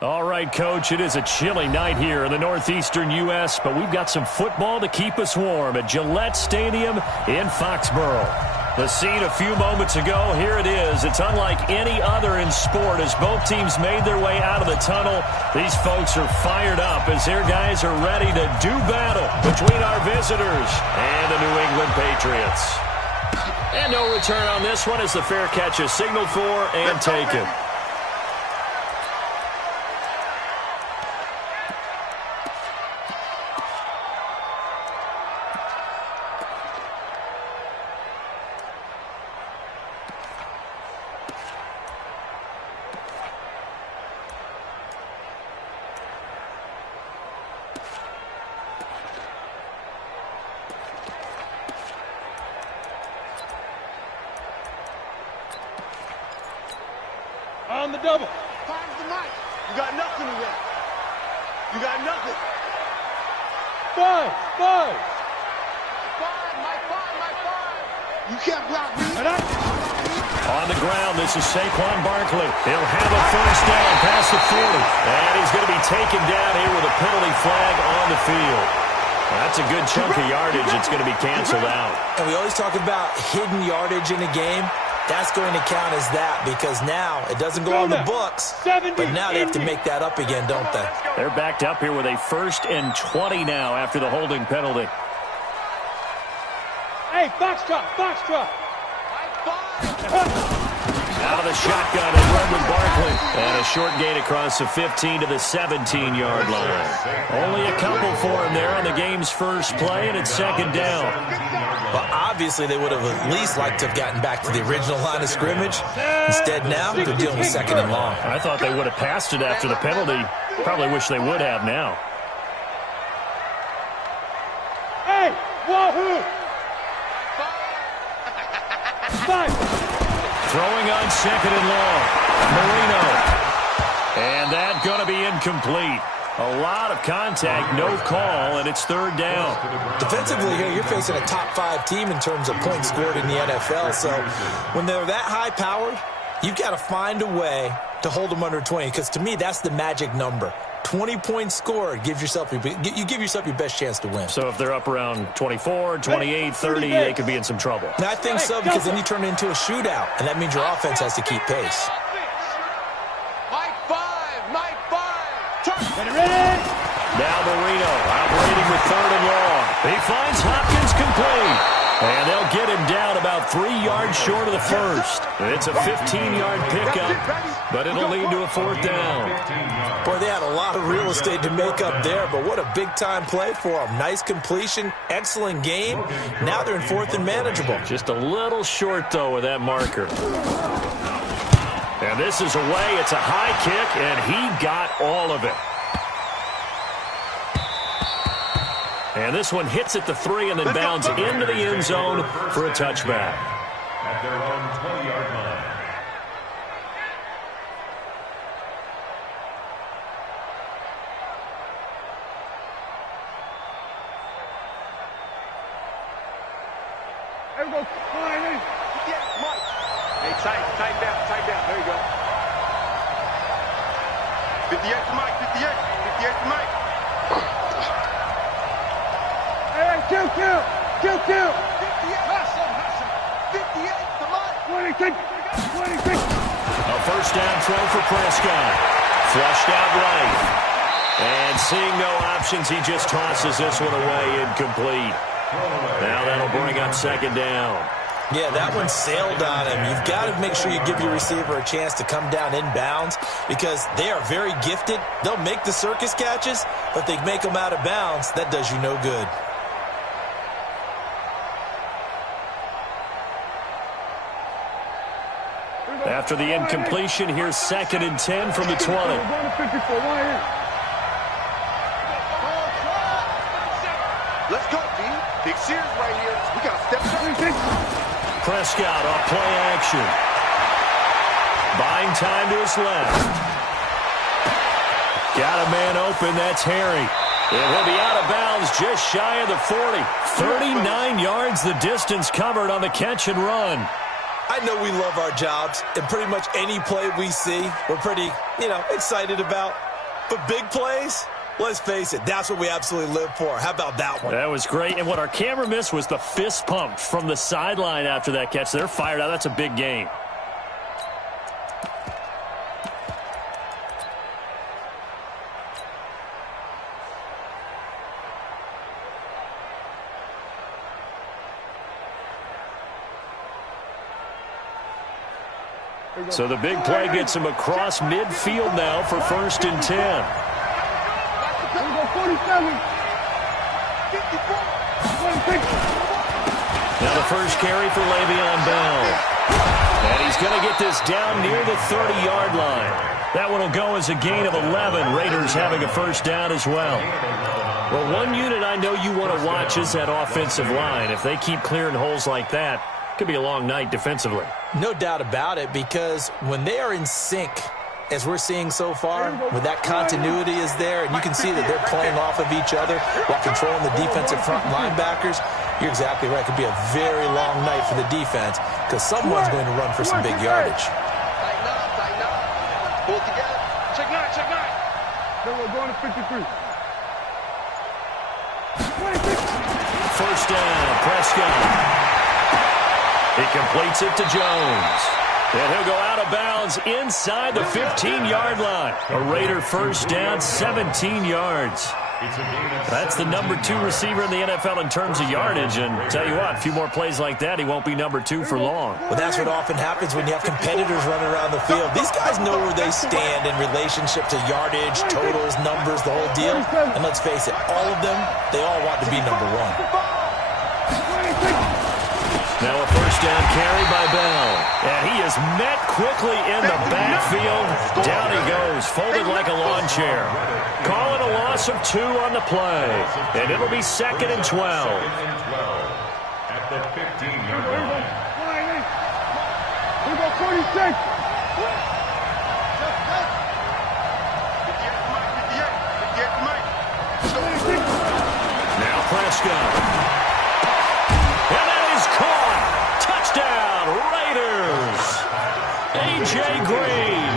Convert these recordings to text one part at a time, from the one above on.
All right, Coach, it is a chilly night here in the northeastern U.S., but we've got some football to keep us warm at Gillette Stadium in Foxborough. The scene a few moments ago, here it is. It's unlike any other in sport as both teams made their way out of the tunnel. These folks are fired up as their guys are ready to do battle between our visitors and the New England Patriots. And no return on this one as the fair catch is signaled for and taken. On the double. Find the knife. You got nothing to win. You got nothing. Five. Five. You can't block me. On the ground, this is Saquon Barkley. He'll have a first down past the 40. And he's going to be taken down here with a penalty flag on the field. That's a good chunk of yardage. It's going to be canceled out. And we always talk about hidden yardage in a game. That's going to count as that because now it doesn't go on the books, but now they have to make that up again, don't they? They're backed up here with a 1st and 20 now after the holding penalty. Hey, Foxtrot. Out of the shotgun and run with Barkley. And a short gain across the 15 to the 17-yard line. Only a couple for him there on the game's first play, and it's 2nd down. Well, obviously they would have at least liked to have gotten back to the original line of scrimmage. Instead now, they're dealing with 2nd and long. I thought they would have passed it after the penalty. Probably wish they would have now. Hey, wahoo! 5. Throwing on 2nd and long. Marino. And that's going to be incomplete. A lot of contact, no call, and it's 3rd down. Defensively here, you're facing a top 5 team in terms of points scored in the NFL. So when they're that high-powered, you've got to find a way to hold them under 20. Because to me, that's the magic number. 20 points scored gives yourself you give yourself your best chance to win. So if they're up around 24, 28, 30, they could be in some trouble. And I think so because then you turn it into a shootout, and that means your offense has to keep pace. Mike 5. Ready? Now Marino operating with 3rd and long. He finds Hopkins complete. And they'll get him down about 3 yards short of the first. It's a 15-yard pickup, but it'll lead to a 4th down. Boy, they had a lot of real estate to make up there, but what a big-time play for them. Nice completion, excellent game. Now they're in 4th and manageable. Just a little short, though, with that marker. And this is away. It's a high kick, and he got all of it. And this one hits at the 3 and then bounds into the end zone for a touchback. At their own 20-yard line. There we go. Yeah, Mike. Hey, tighten down. There you go. 58 to Mike. 58 to Mike. Kill. 58 to Mike. 26. A first down throw for Prescott. Flushed out right. And seeing no options, he just tosses this one away incomplete. Now that'll bring up 2nd down. Yeah, that one sailed on him. You've got to make sure you give your receiver a chance to come down inbounds because they are very gifted. They'll make the circus catches, but they make them out of bounds. That does you no good. After the incompletion, here's 2nd and 10 from the 20. Let's go, D. Big series right here. We got to step up. Prescott off play action. Buying time to his left. Got a man open. That's Harry. It will be out of bounds just shy of the 40. 39 yards the distance covered on the catch and run. I know we love our jobs, and pretty much any play we see, we're pretty, excited about. But big plays, let's face it, that's what we absolutely live for. How about that one? That was great. And what our camera missed was the fist pump from the sideline after that catch. They're fired out. That's a big game. So the big play gets him across midfield now for 1st and 10. Here we go, 47. 46. Now the first carry for Le'Veon Bell. And he's going to get this down near the 30-yard line. That one will go as a gain of 11. Raiders having a first down as well. Well, one unit I know you want to watch is that offensive line. If they keep clearing holes like that, could be a long night defensively. No doubt about it, because when they are in sync, as we're seeing so far, when that continuity is there, and you can see that they're playing off of each other while controlling the defensive front linebackers, you're exactly right. It could be a very long night for the defense because someone's going to run for some big yardage. Tighten up. Pull it together. Check nine, check nine. Then we're going to 53. 26. First down, Prescott. He completes it to Jones. And he'll go out of bounds inside the 15-yard line. A Raider first down, 17 yards. That's the number 2 receiver in the NFL in terms of yardage. And tell you what, a few more plays like that, he won't be number 2 for long. Well, that's what often happens when you have competitors running around the field. These guys know where they stand in relationship to yardage, totals, numbers, the whole deal. And let's face it, all of them, they all want to be number 1. Now a first down carry by Bell. And he is met quickly in the backfield. Down he goes, folded like a lawn chair. Call it a loss of 2 on the play. And it'll be 2nd and 12. At the 15-yard line. Here we go, 46. Now Prescott. And that is caught. Touchdown, Raiders. A.J. Green,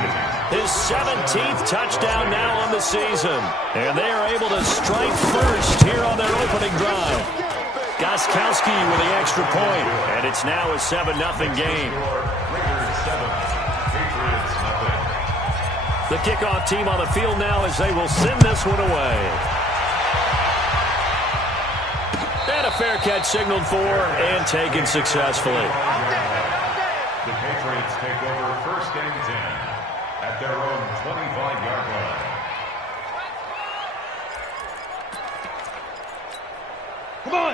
his 17th touchdown now on the season. And they are able to strike first here on their opening drive. Gostkowski with the extra point. And it's now a 7-0 game. Raiders 7, Patriots nothing. The kickoff team on the field now as they will send this one away. And a fair catch signaled for and taken successfully. The Patriots take over 1st and 10 at their own 25-yard line.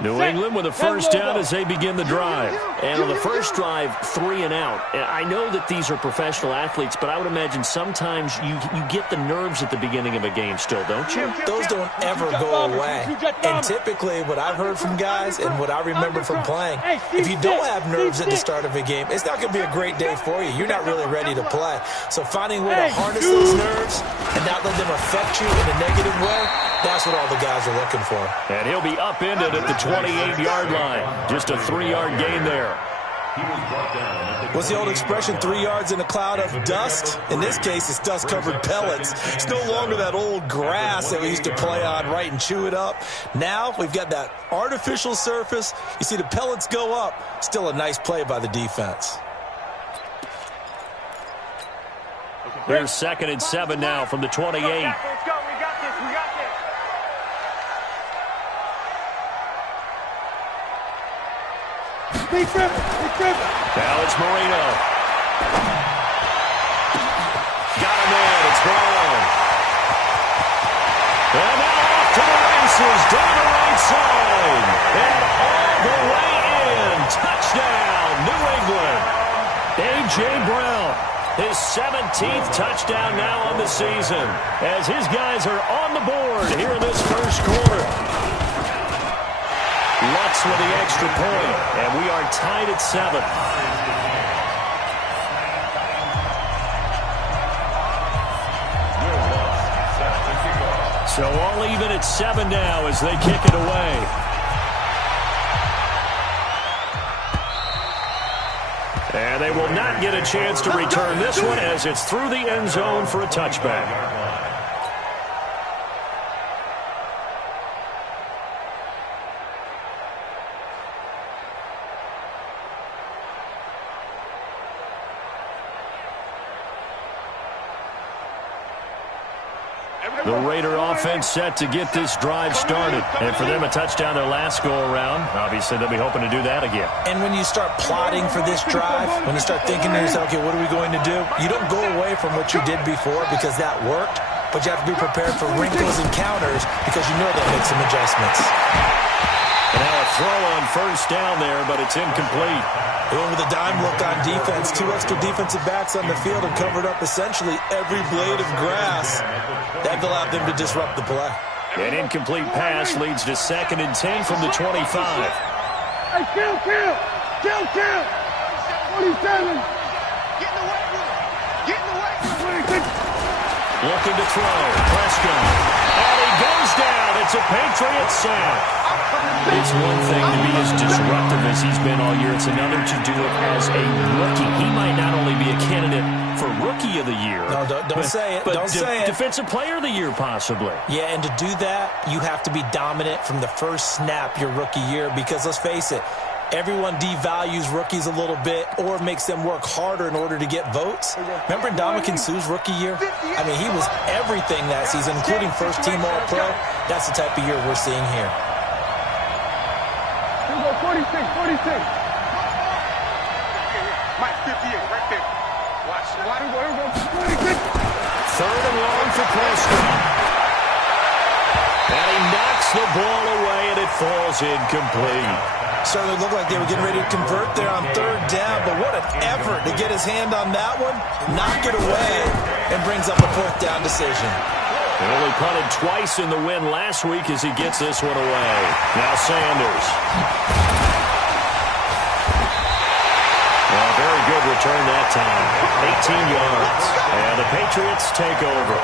New England with a first down as they begin the drive. And on the first drive, 3 and out. I know that these are professional athletes, but I would imagine sometimes you get the nerves at the beginning of a game still, don't you? Those don't ever go away. And typically what I've heard from guys and what I remember from playing, if you don't have nerves at the start of a game, it's not going to be a great day for you. You're not really ready to play. So finding a way to harness those nerves and not let them affect you in a negative way, that's what all the guys are looking for. And he'll be upended at the 28-yard line. Just a 3-yard gain there. He was brought down at the What's the old expression, 3 yards in a cloud of dust? In this case, it's dust-covered pellets. It's no longer that old grass that we used to play on, right, and chew it up. Now we've got that artificial surface. You see the pellets go up. Still a nice play by the defense. Here's 2nd and 7 now from the 28. Let's go. We got this. We got this. Big trip. Big trip. Now it's Marino. Got him in. It's Brown. And now off to the races down the right side. And all the way in. Touchdown, New England. A.J. Brown. His 17th touchdown now on the season as his guys are on the board here in this first quarter. Lutz with the extra point, and we are tied at 7. So all even at 7 now as they kick it away. And they will not get a chance to return this one as it's through the end zone for a touchback. The Raider offense set to get this drive started. And for them, a touchdown their last go-around. Obviously, they'll be hoping to do that again. And when you start plotting for this drive, when you start thinking to yourself, okay, what are we going to do? You don't go away from what you did before because that worked, but you have to be prepared for wrinkles and counters because you know they'll make some adjustments. And now a throw on first down there, but it's incomplete. And with a dime look on defense, 2 extra defensive backs on the field and covered up essentially every blade of grass. That allowed them to disrupt the play. An incomplete pass leads to 2nd and 10 from the 25. Hey, kill! 47. Get in the weight room. Get in the weight room. 26. Looking to throw. Prescott. And he goes down. It's a Patriots sack. It's one thing to be as disruptive as he's been all year. It's another to do it as a rookie. He might not only be a candidate for Rookie of the Year. No, don't say it. But don't say it. Defensive Player of the Year, possibly. Yeah, and to do that, you have to be dominant from the first snap your rookie year because, let's face it, everyone devalues rookies a little bit or makes them work harder in order to get votes. Remember Ndamukong Suh's rookie year? I mean, he was everything that season, including first-team All-Pro. That's the type of year we're seeing here. 46. Mike, 58, right there. Watch. Here we go. 26. 3rd and long for Prescott. And he knocks the ball away, and it falls incomplete. Certainly looked like they were getting ready to convert there on 3rd down, but what an effort to get his hand on that one, knock it away, and brings up a 4th down decision. He only punted twice in the win last week as he gets this one away. Now Sanders. Well, very good return that time. 18 yards. And the Patriots take over.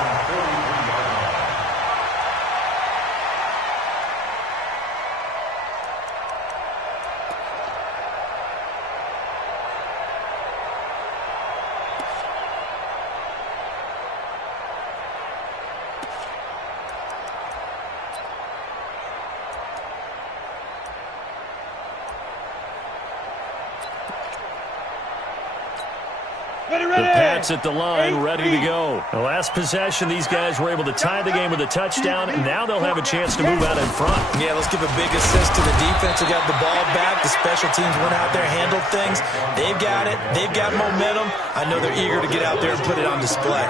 The Pats at the line, ready to go. The last possession, these guys were able to tie the game with a touchdown, and now they'll have a chance to move out in front. Yeah, let's give a big assist to the defense who got the ball back. The special teams went out there, handled things. They've got it. They've got momentum. I know they're eager to get out there and put it on display.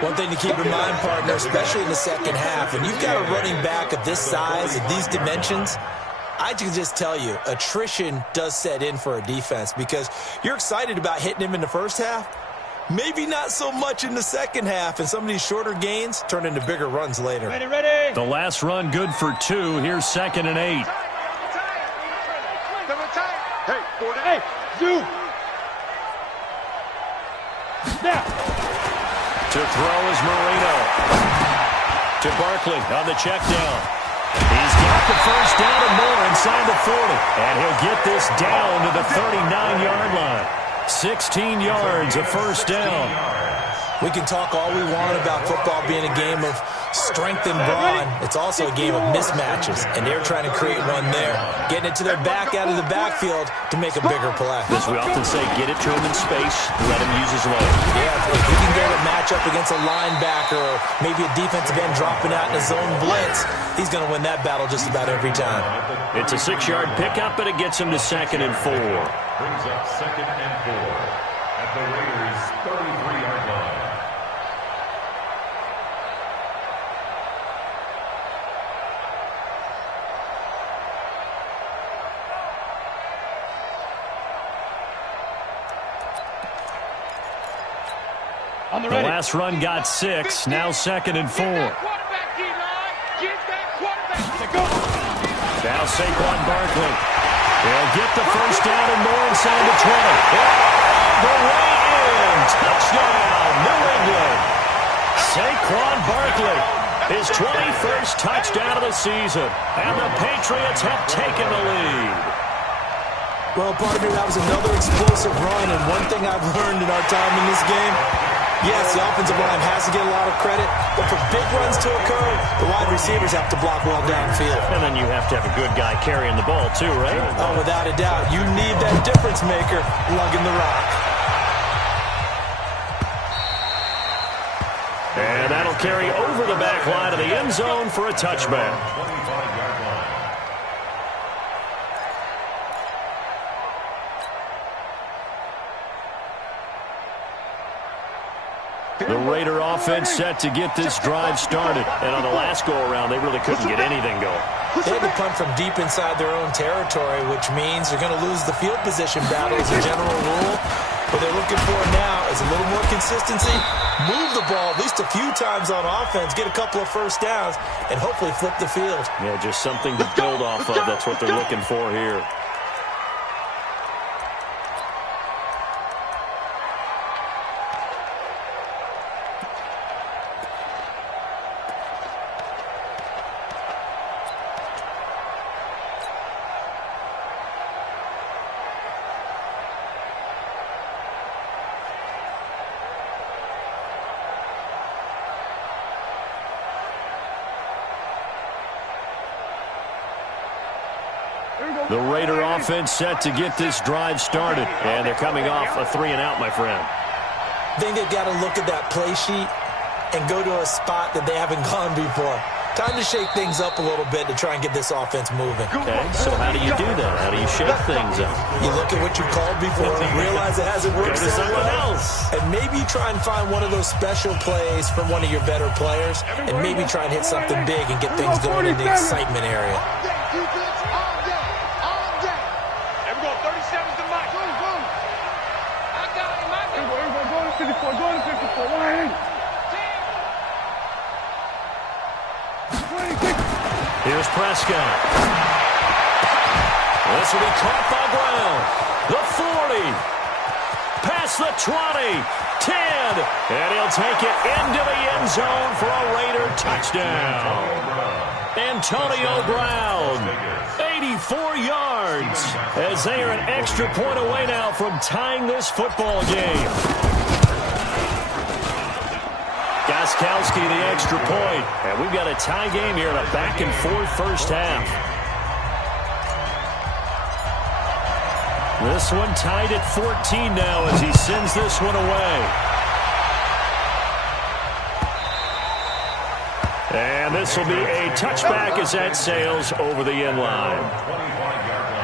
One thing to keep in mind, partner, especially in the second half, when you've got a running back of this size, of these dimensions, I can just tell you, attrition does set in for a defense because you're excited about hitting him in the first half. Maybe not so much in the second half, and some of these shorter gains turn into bigger runs later. Ready. The last run good for 2. Here's 2nd and 8. Hey, Hey, Zoo. Snap. To throw is Marino. To Barkley on the check down. He's got the first down and more inside the 40. And he'll get this down to the 39-yard line. 16 yards, a first down. We can talk all we want about football being a game of strength and brawn. It's also a game of mismatches, and they're trying to create one there, getting it to their back out of the backfield to make a bigger play. As we often say, get it to him in space, let him use his leg. Yeah, if he can get a matchup against a linebacker or maybe a defensive end dropping out in a zone blitz, he's going to win that battle just about every time. It's a 6-yard pickup, and it gets him to 2nd and 4. Brings up 2nd and 4 at the Raiders' 33-yard line. The last run got 6, now 2nd and 4. Now Saquon Barkley. They'll get the first down and more inside the 20. All the way in. Touchdown, New England. Saquon Barkley, his 21st touchdown of the season. And the Patriots have taken the lead. Well, partner, that was another explosive run, and one thing I've learned in our time in this game, yes, the offensive line has to get a lot of credit, but for big runs to occur, the wide receivers have to block well downfield. And then you have to have a good guy carrying the ball too, right? Oh, without a doubt. You need that difference maker lugging the rock. And that'll They'll carry over the back line of the end zone for a touchback. 25-yard line. The Raider offense set to get this drive started. And on the last go-around, they really couldn't get anything going. They had to punt from deep inside their own territory, which means they're going to lose the field position battle as a general rule. What they're looking for now is a little more consistency, move the ball at least a few times on offense, get a couple of first downs, and hopefully flip the field. Yeah, just something to build off of. That's what they're looking for here. The Raider offense set to get this drive started. And they're coming off a 3-and-out, my friend. I think they've got to look at that play sheet and go to a spot that they haven't gone before. Time to shake things up a little bit to try and get this offense moving. Okay, so how do you do that? How do you shake things up? You look at what you called before and realize it hasn't worked Go to so someone well. else. And maybe try and find one of those special plays from one of your better players, and maybe try and hit something big and get things going in the excitement area. Here's Prescott. This will be caught by Brown. The 40. Past the 20. 10. And he'll take it into the end zone for a Raider touchdown. Antonio Brown. 84 yards. As they are an extra point away now from tying this football game. Gostkowski the extra point. And we've got a tie game here in a back-and-forth first half. This one tied at 14 now as he sends this one away. And this will be a touchback as that sails over the end line. 25-yard line.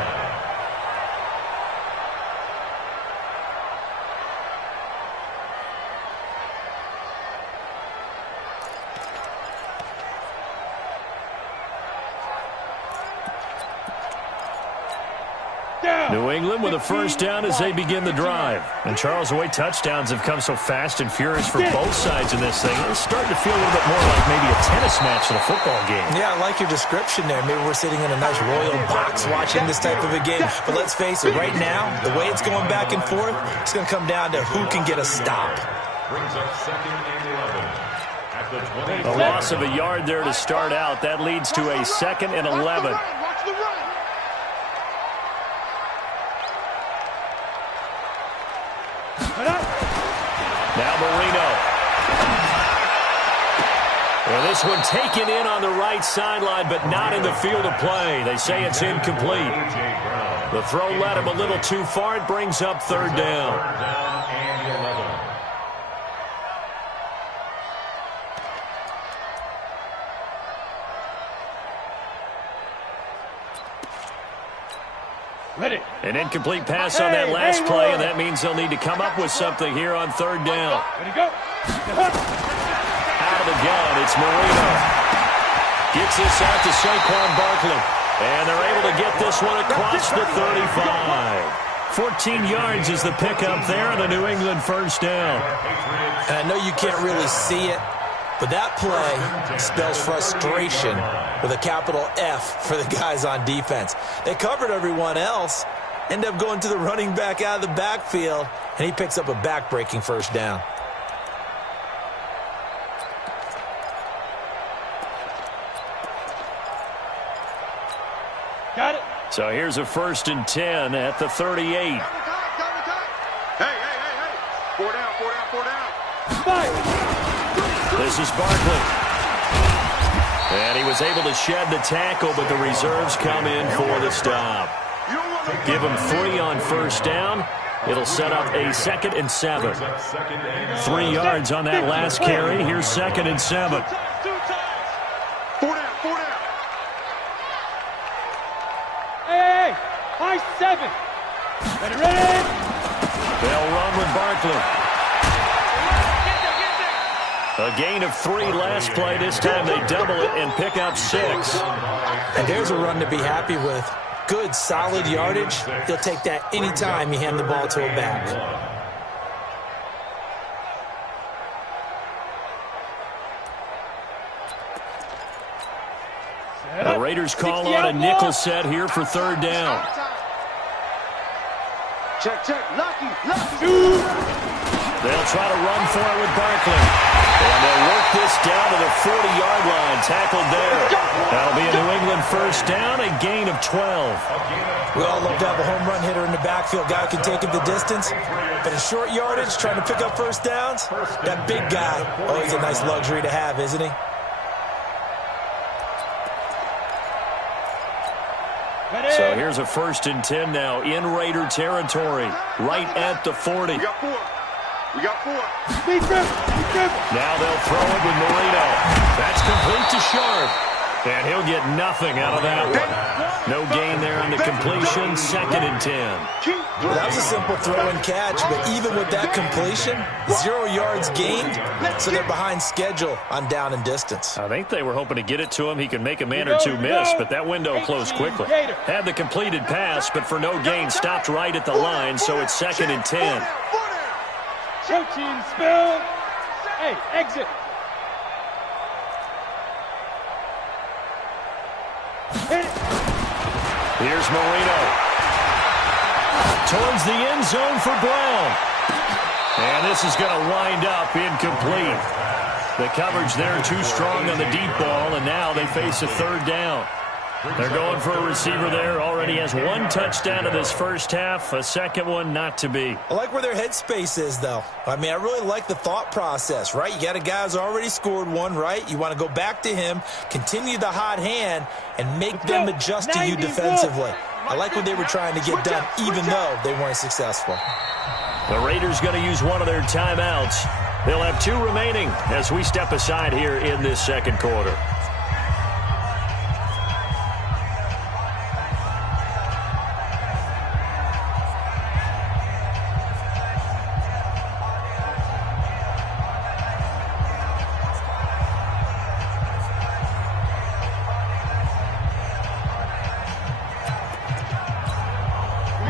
New England with a first down as they begin the drive. And Charles, the way touchdowns have come so fast and furious for both sides in this thing, it's starting to feel a little bit more like maybe a tennis match than a football game. Yeah, I like your description there. Maybe we're sitting in a nice royal box watching this type of a game. But let's face it, right now, the way it's going back and forth, it's going to come down to who can get a stop. Brings up 2nd and 11 at the 20. A loss of a yard there to start out. That leads to a 2nd and 11. Now Marino. Well, this one taken in on the right sideline, but not in the field of play. They say it's incomplete. The throw led him a little too far. It brings up 3rd down. 3rd down and 11. Ready. An incomplete pass on that last play, and that means they'll need to come up with something here on 3rd down. Ready, go. Out of the gun, it's Marino. Gets this out to Saquon Barkley. And they're able to get this one across the 35. 14 yards is the pickup there on the New England first down. And I know you can't really see it, but that play spells frustration with a capital F for the guys on defense. They covered everyone else, end up going to the running back out of the backfield, and he picks up a back-breaking first down. Got it. So here's a 1st and 10 at the 38. Hey. 4 down. Fight. This is Barkley. And he was able to shed the tackle, but the reserves come in for the stop. Give him 3 on first down. It'll set up a 2nd and 7. 3 yards on that last carry. Here's 2nd and 7. 4 down, 4 down. Hey, high 7. Ready. They'll run with Barkley. A gain of 3 last play. This time they double it and pick up 6. And there's a run to be happy with. Good, solid yardage. He'll take that anytime you hand the ball to a back. The Raiders call on a nickel set here for 3rd down. Check. Lucky. They'll try to run for it with Barkley. And they'll work this down to the 40-yard line. Tackled there. That'll be a New England 1st down, a gain of 12. We all love to have a home run hitter in the backfield. Guy can take it the distance. But in short yardage, trying to pick up 1st downs, that big guy, always a nice luxury to have, isn't he? So here's a 1st and 10 now in Raider territory, right at the 40. We got 4. Now they'll throw it with Marino. That's complete to Sharp. And he'll get nothing out of that one. No gain there on the completion. 2nd and 10. Well, that was a simple throw and catch, but even with that completion, 0 yards gained, so they're behind schedule on down and distance. I think they were hoping to get it to him. He could make a man or two miss, but that window closed quickly. Had the completed pass, but for no gain, stopped right at the line, so it's 2nd and 10. Show team spill. Hey, exit. Here's Marino. Towards the end zone for Brown. And this is going to wind up incomplete. The coverage there too strong on the deep ball, and now they face a 3rd down. They're going for a receiver there. Already has 1 touchdown in this 1st half. A 2nd one not to be. I like where their headspace is, though. I mean, I really like the thought process, right? You got a guy who's already scored 1, right? You want to go back to him, continue the hot hand, and make them adjust to you defensively. I like what they were trying to get done, even though they weren't successful. The Raiders going to use one of their timeouts. They'll have 2 remaining as we step aside here in this 2nd quarter.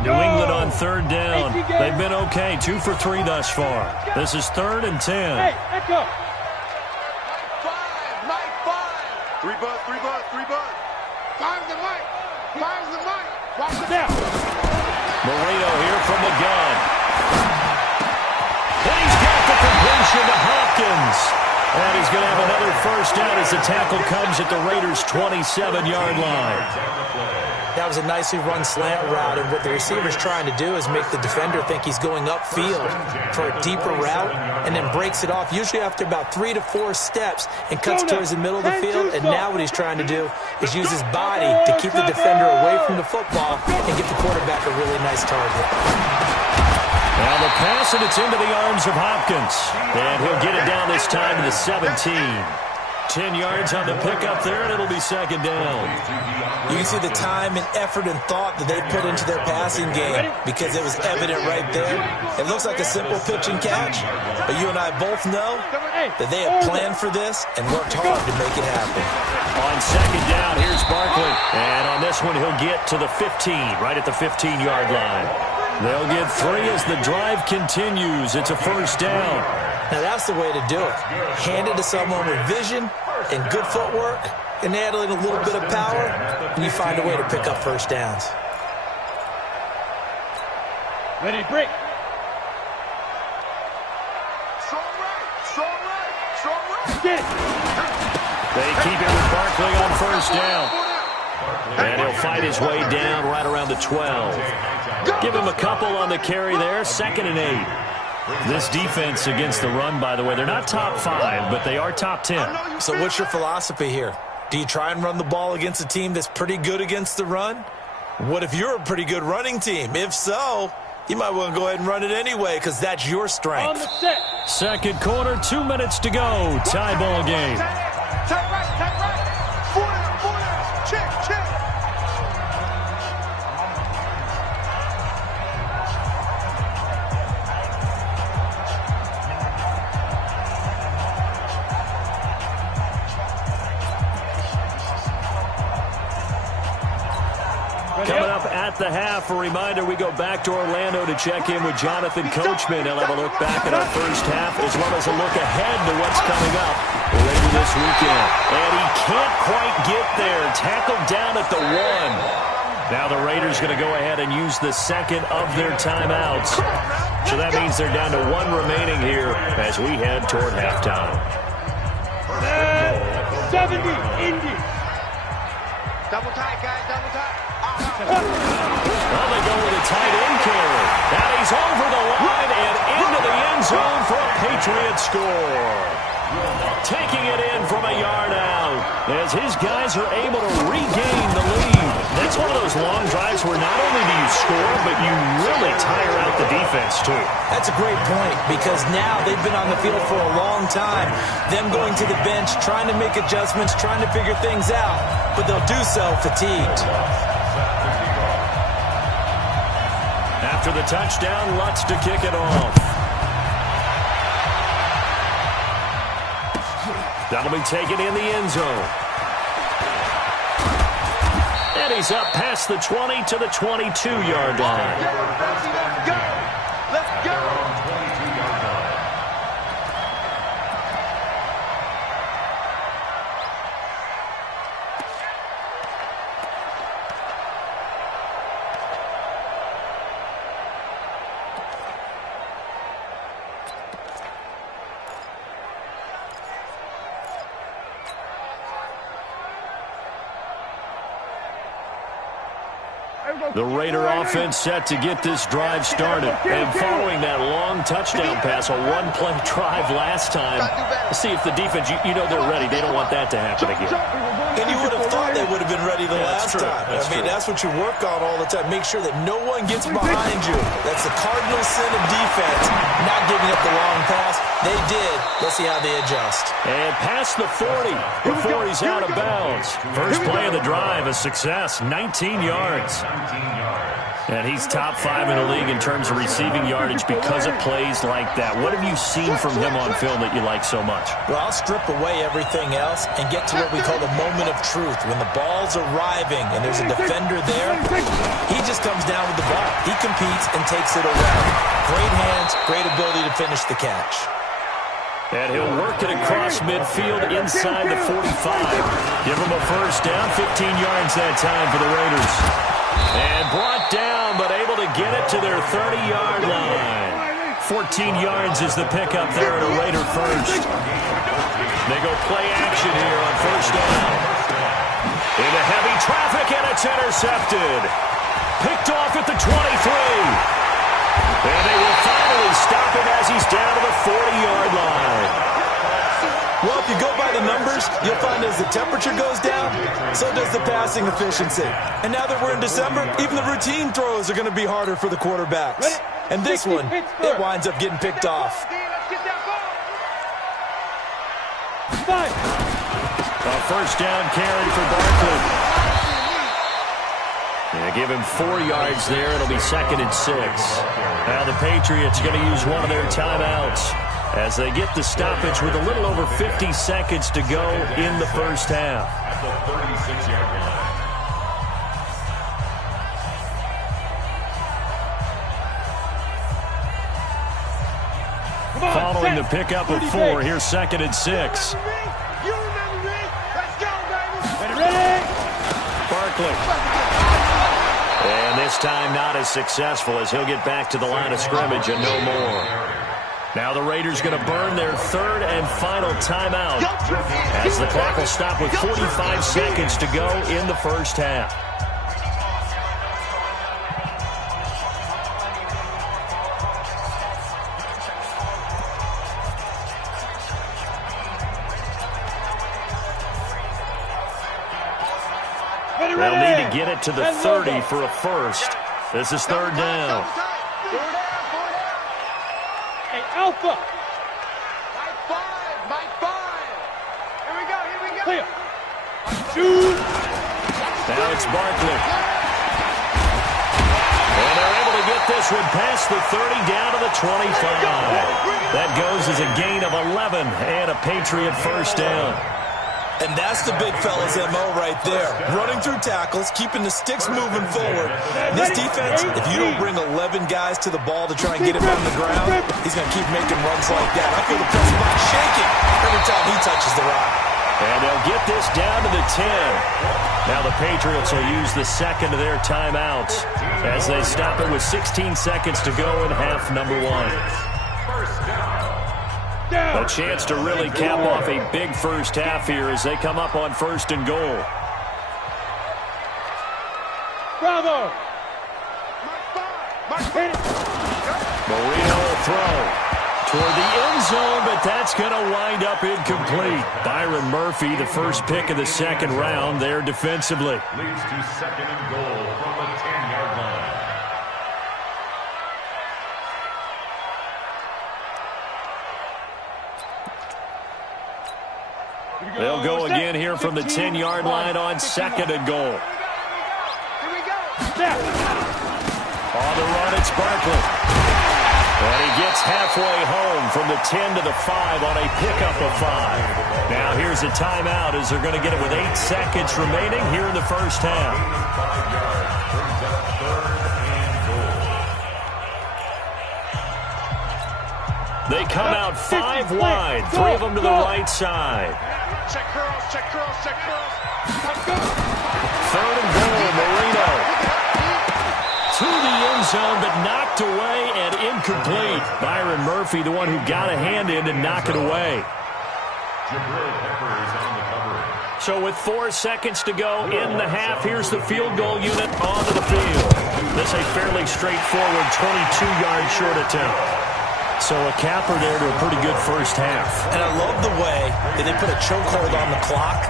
New England on 3rd down. They've been okay. 2 for 3 thus far. This is 3rd and 10. Hey, echo. Mike 5. 3 buzz. 5's the mic. Watch it down. Marino here from the gun. And he's got the completion to Hopkins. And he's going to have another 1st down as the tackle comes at the Raiders' 27-yard line. That was a nicely run slant route, and what the receiver's trying to do is make the defender think he's going upfield for a deeper route, and then breaks it off, usually after about 3 to 4 steps, and cuts towards the middle of the field. And now what he's trying to do is use his body to keep the defender away from the football and give the quarterback a really nice target. Now the pass, and it's into the arms of Hopkins. And he'll get it down this time to the 17. 10 yards on the pickup there, and it'll be 2nd down. You can see the time and effort and thought that they put into their passing game, because it was evident right there. It looks like a simple pitch and catch, but you and I both know that they have planned for this and worked hard to make it happen. On 2nd down, here's Barkley. And on this one, he'll get to the 15, right at the 15-yard line. They'll get 3 as the drive continues. It's a 1st down. Now, that's the way to do it. Hand it to someone with vision and good footwork, and add in a little bit of power, and you find a way to pick up 1st downs. Ready, break. Strong right. Get it. They keep it with Barkley on 1st down. And he'll fight his way down right around the 12. Give him a couple on the carry there. 2nd and 8. This defense against the run, by the way, they're not top 5, but they are top 10. So what's your philosophy here? Do you try and run the ball against a team that's pretty good against the run? What if you're a pretty good running team? If so, You might want to go ahead and run it anyway because that's your On strength. the set. Second quarter, 2 minutes to go. Tie ball game. Take right. Four, check. Coming up at the half, a reminder, we go back to Orlando to check in with Jonathan Coachman. He'll have a look back at our first half as well as a look ahead to what's coming up later this weekend. And he can't quite get there. Tackled down at the 1. Now the Raiders going to go ahead and use the second of their timeouts. So that means they're down to 1 remaining here as we head toward halftime. 70, Indy. Double tight, guys, double tight. Well, they go with a tight end carry. And he's over the line and into the end zone for a Patriots score. Taking it in from a yard out as his guys are able to regain the lead. That's one of those long drives where not only do you score, but you really tire out the defense, too. That's a great point because now they've been on the field for a long time. Them going to the bench, trying to make adjustments, trying to figure things out, but they'll do so fatigued. After the touchdown, Lutz to kick it off. That'll be taken in the end zone. And he's up past the 20 to the 22-yard line. Let's go. The Raider offense set to get this drive started. And following that long touchdown pass, a one-play drive last time, let's see if the defense, you know they're ready. They don't want that to happen again. And you would have thought they would have been ready the last time. That's what you work on all the time. Make sure that no one gets behind you. That's the cardinal sin of defense, not giving up the long pass. They did. Let's see how they adjust. And past the 40 before he's out of bounds. First play of the drive, a success, 19 yards. And he's top 5 in the league in terms of receiving yardage because of plays like that. What have you seen from him on film that you like so much? Well, I'll strip away everything else and get to what we call the moment of truth. When the ball's arriving and there's a defender there, he just comes down with the ball. He competes and takes it away. Great hands, great ability to finish the catch. And he'll work it across midfield inside the 45. Give him a first down, 15 yards that time for the Raiders. And brought down, but able to get it to their 30-yard line. 14 yards is the pickup there at a Raider first. They go play action here on first down. Into heavy traffic, and it's intercepted. Picked off at the 23. And they will finally stop him as he's down to the 40-yard line. Well, if you go by the numbers, you'll find as the temperature goes down, so does the passing efficiency. And now that we're in December, even the routine throws are going to be harder for the quarterbacks. And this one, it winds up getting picked off. A first down carry for Barkley. Yeah, give him 4 yards there. It'll be 2nd and 6. Now the Patriots going to use one of their timeouts as they get the stoppage with a little over 50 seconds to go in the first half. At the 36-yard line. Following the pickup of 4, here's 2nd and 6. Barkley. And this time not as successful as he'll get back to the line of scrimmage and no more. Now the Raiders going to burn their 3rd and final timeout as the clock will stop with 45 seconds to go in the first half. They'll need to get it to the 30 for a first. This is 3rd down. Hey, Alpha. Mike 5. Here we go. Clear. Shoot. Now it's Barkley. And they're able to get this one past the 30 down to the 25. That goes as a gain of 11 and a Patriot first down. And that's the big fella's MO right there. Running through tackles, keeping the sticks moving forward. This defense, if you don't bring 11 guys to the ball to try and get him on the ground, he's going to keep making runs like that. I feel the press box shaking every time he touches the rock. And they'll get this down to the 10. Now the Patriots will use the second of their timeouts as they stop it with 16 seconds to go in half number 1. First down. A chance to really cap off a big first half here as they come up on first and goal. Bravo. Marino will throw toward the end zone, but that's going to wind up incomplete. Byron Murphy, the first pick of the second round there defensively. Leads to second and goal from the 10-yard line. They'll go again here from the 10-yard line on second and goal. On the run, it's Barkley. And he gets halfway home from the 10 to the 5 on a pickup of 5. Now here's a timeout as they're going to get it with 8 seconds remaining here in the first half. 5 yards brings up third and goal. They come out 5 wide, 3 of them to the right side. Check curls. Third and goal, Marino. To the end zone, but knocked away and incomplete. Byron Murphy, the one who got a hand in to knock it away. Jabril Pepper is on the coverage. So with 4 seconds to go in the half, here's the field goal unit onto the field. This a fairly straightforward 22-yard short attempt. So a capper there to a pretty good first half. And I love the way that they put a chokehold on the clock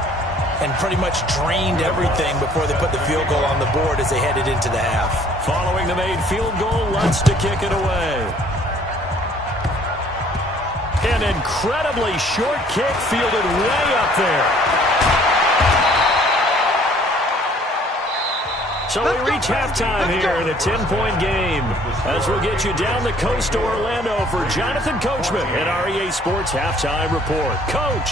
and pretty much drained everything before they put the field goal on the board as they headed into the half. Following the made field goal, Lutz to kick it away. An incredibly short kick fielded way up there. So we reach halftime here in a 10-point game as we'll get you down the coast to Orlando for Jonathan Coachman at our EA Sports Halftime Report. Coach.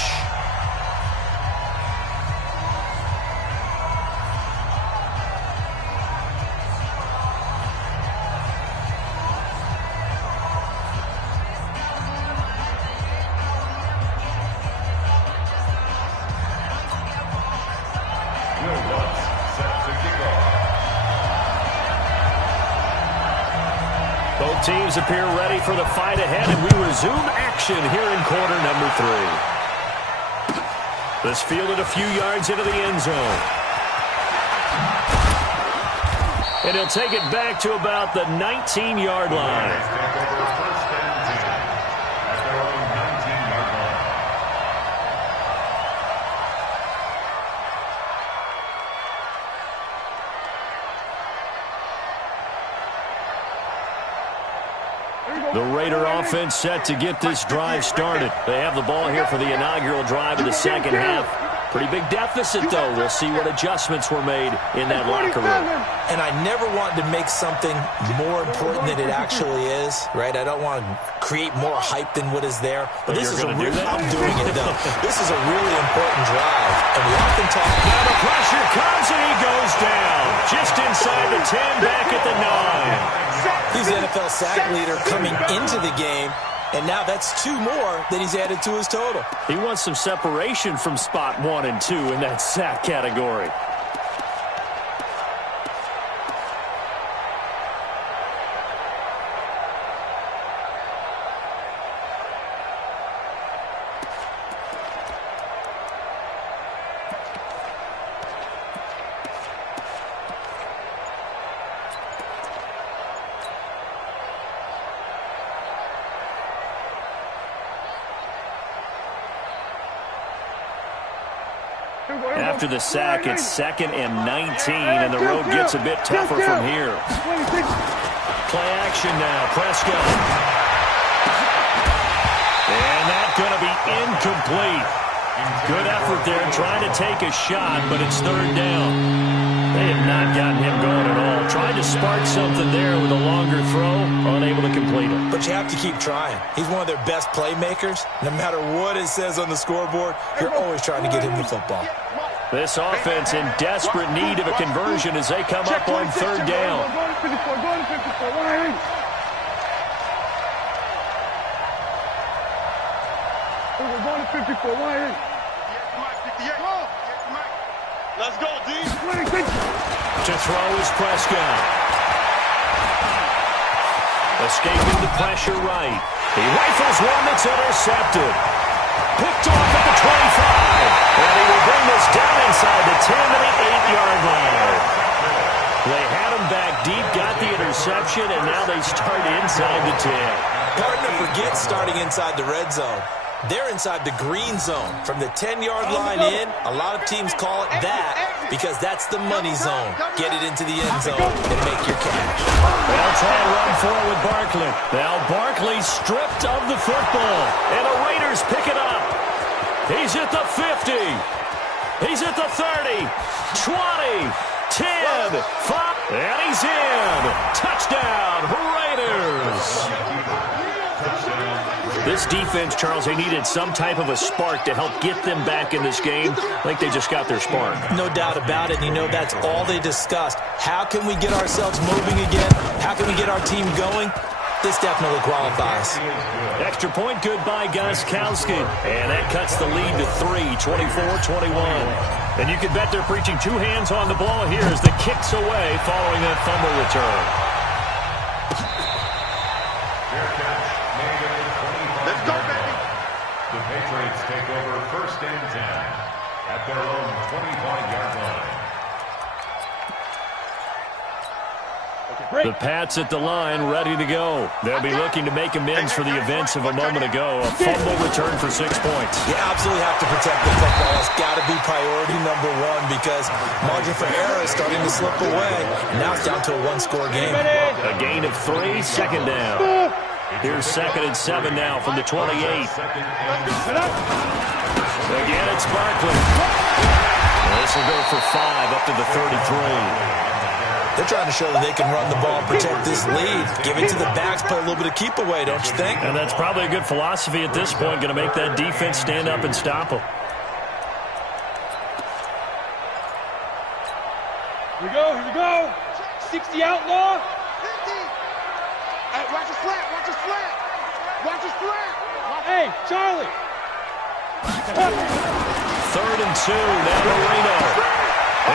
Both teams appear ready for the fight ahead, and we resume action here in quarter number 3. This fielded a few yards into the end zone. And he'll take it back to about the 19-yard line. The Raider offense set to get this drive started. They have the ball here for the inaugural drive of the second half. Pretty big deficit, though. We'll see what adjustments were made in that locker room. And I never want to make something more important than it actually is, right? I don't want to create more hype than what is there. But this is I'm doing it, though. This is a really important drive. And we often talk. Now the pressure comes, and he goes down. Just inside the 10, back at the 9. He's the NFL sack leader coming into the game. And now that's 2 more that he's added to his total. He wants some separation from spot 1 and 2 in that sack category. After the sack, it's 2nd and 19, and the road gets a bit tougher from here. Play action now, Prescott. And that's going to be incomplete. Good effort there trying to take a shot, but it's 3rd down. They have not gotten him going at all. Tried to spark something there with a longer throw, unable to complete it. But you have to keep trying. He's one of their best playmakers. No matter what it says on the scoreboard, you're always trying to get him the football. This offense in desperate need of a conversion as they come up on 3rd down. We're going to 54. Let's go, D. To throw is Prescott. Escaping the pressure right. He rifles one that's intercepted. Picked off at the 25. And he will bring this down inside the 10 to the 8-yard line. They had him back deep, got the interception, and now they start inside the 10. Partner forgets starting inside the red zone. They're inside the green zone. From the 10-yard line in, a lot of teams call it that because that's the money zone. Get it into the end zone and make your cash. They'll try and run forward with Barkley. Now Barkley stripped of the football, and the Raiders pick it up. He's at the 50. He's at the 30, 20, 10, 5, and he's in. Touchdown, Raiders. This defense, Charles, they needed some type of a spark to help get them back in this game. I think they just got their spark. No doubt about it. And you know, that's all they discussed. How can we get ourselves moving again? How can we get our team going? This definitely qualifies. Extra point good by Gostkowski. And that cuts the lead to 3, 24-21. And you can bet they're preaching 2 hands on the ball here as the kick's away following that fumble return. Let's go, baby. The Patriots take over 1st and 10 at their own 25-yard line. The Pats at the line, ready to go. They'll be looking to make amends for the events of a moment ago. A fumble return for 6 points. You absolutely have to protect the football. It's got to be priority number 1 because margin for error is starting to slip away. And now it's down to a 1-score game. A gain of 3, 2nd down. Here's 2nd and 7 now from the 28. Again, it's Barkley. This will go for 5 up to the 33. They're trying to show that they can run the ball, protect this lead. Give it to the backs, play a little bit of keep away, don't you think? And that's probably a good philosophy at this point, going to make that defense stand up and stop them. Here we go. 60 outlaw. 50. Hey, watch his flat. Watch his flat. Hey, Charlie. 3rd and 2, now Marino.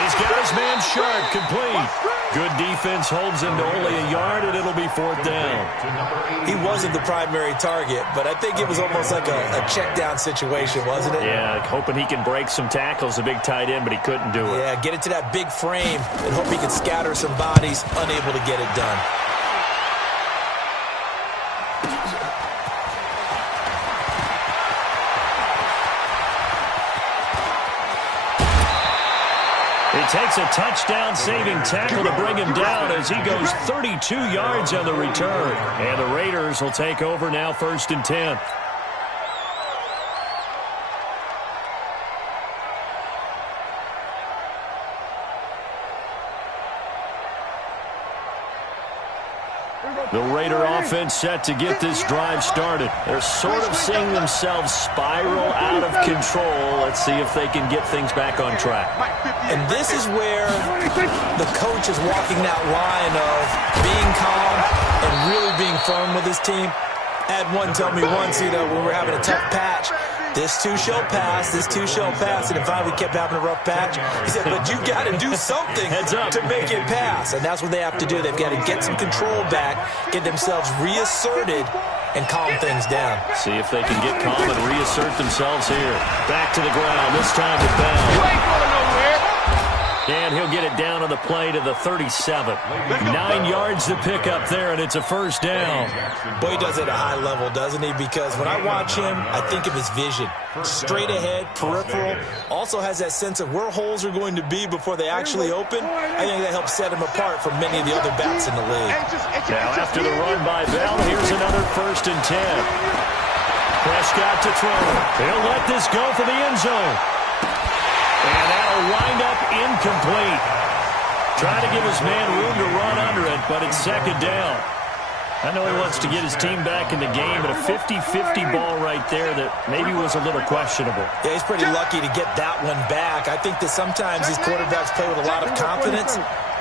He's got his man sharp, complete. Good defense holds him to only a yard, and it'll be 4th down. He wasn't the primary target, but I think it was almost like a check-down situation, wasn't it? Yeah, hoping he can break some tackles, a big tight end, but he couldn't do it. Yeah, get it to that big frame and hope he can scatter some bodies, unable to get it done. It takes a touchdown-saving tackle to bring him down as he goes 32 yards on the return. And the Raiders will take over now 1st and 10. The Raider offense set to get this drive started. They're sort of seeing themselves spiral out of control. Let's see if they can get things back on track. And this is where the coach is walking that line of being calm and really being firm with his team. I had one tell me once, when we were having a tough patch, this too shall pass, this too shall pass. And if we kept having a rough patch, he said, but you got to do something to make it pass. And that's what they have to do. They've got to get some control back, get themselves reasserted, and calm things down. See if they can get calm and reassert themselves here. Back to the ground, this time with Bell. And he'll get it down on the play to the 37. 9 yards to pick up there, and it's a first down. Boy, he does it at a high level, doesn't he? Because when I watch him, I think of his vision. Straight ahead, peripheral. Also has that sense of where holes are going to be before they actually open. I think that helps set him apart from many of the other backs in the league. Now after the run by Bell, here's another 1st and 10. Prescott to throw. He'll let this go for the end zone. And that'll wind up incomplete. Trying to give his man room to run under it, but it's 2nd down. I know he wants to get his team back in the game, but a 50-50 ball right there that maybe was a little questionable. Yeah, he's pretty lucky to get that one back. I think that sometimes these quarterbacks play with a lot of confidence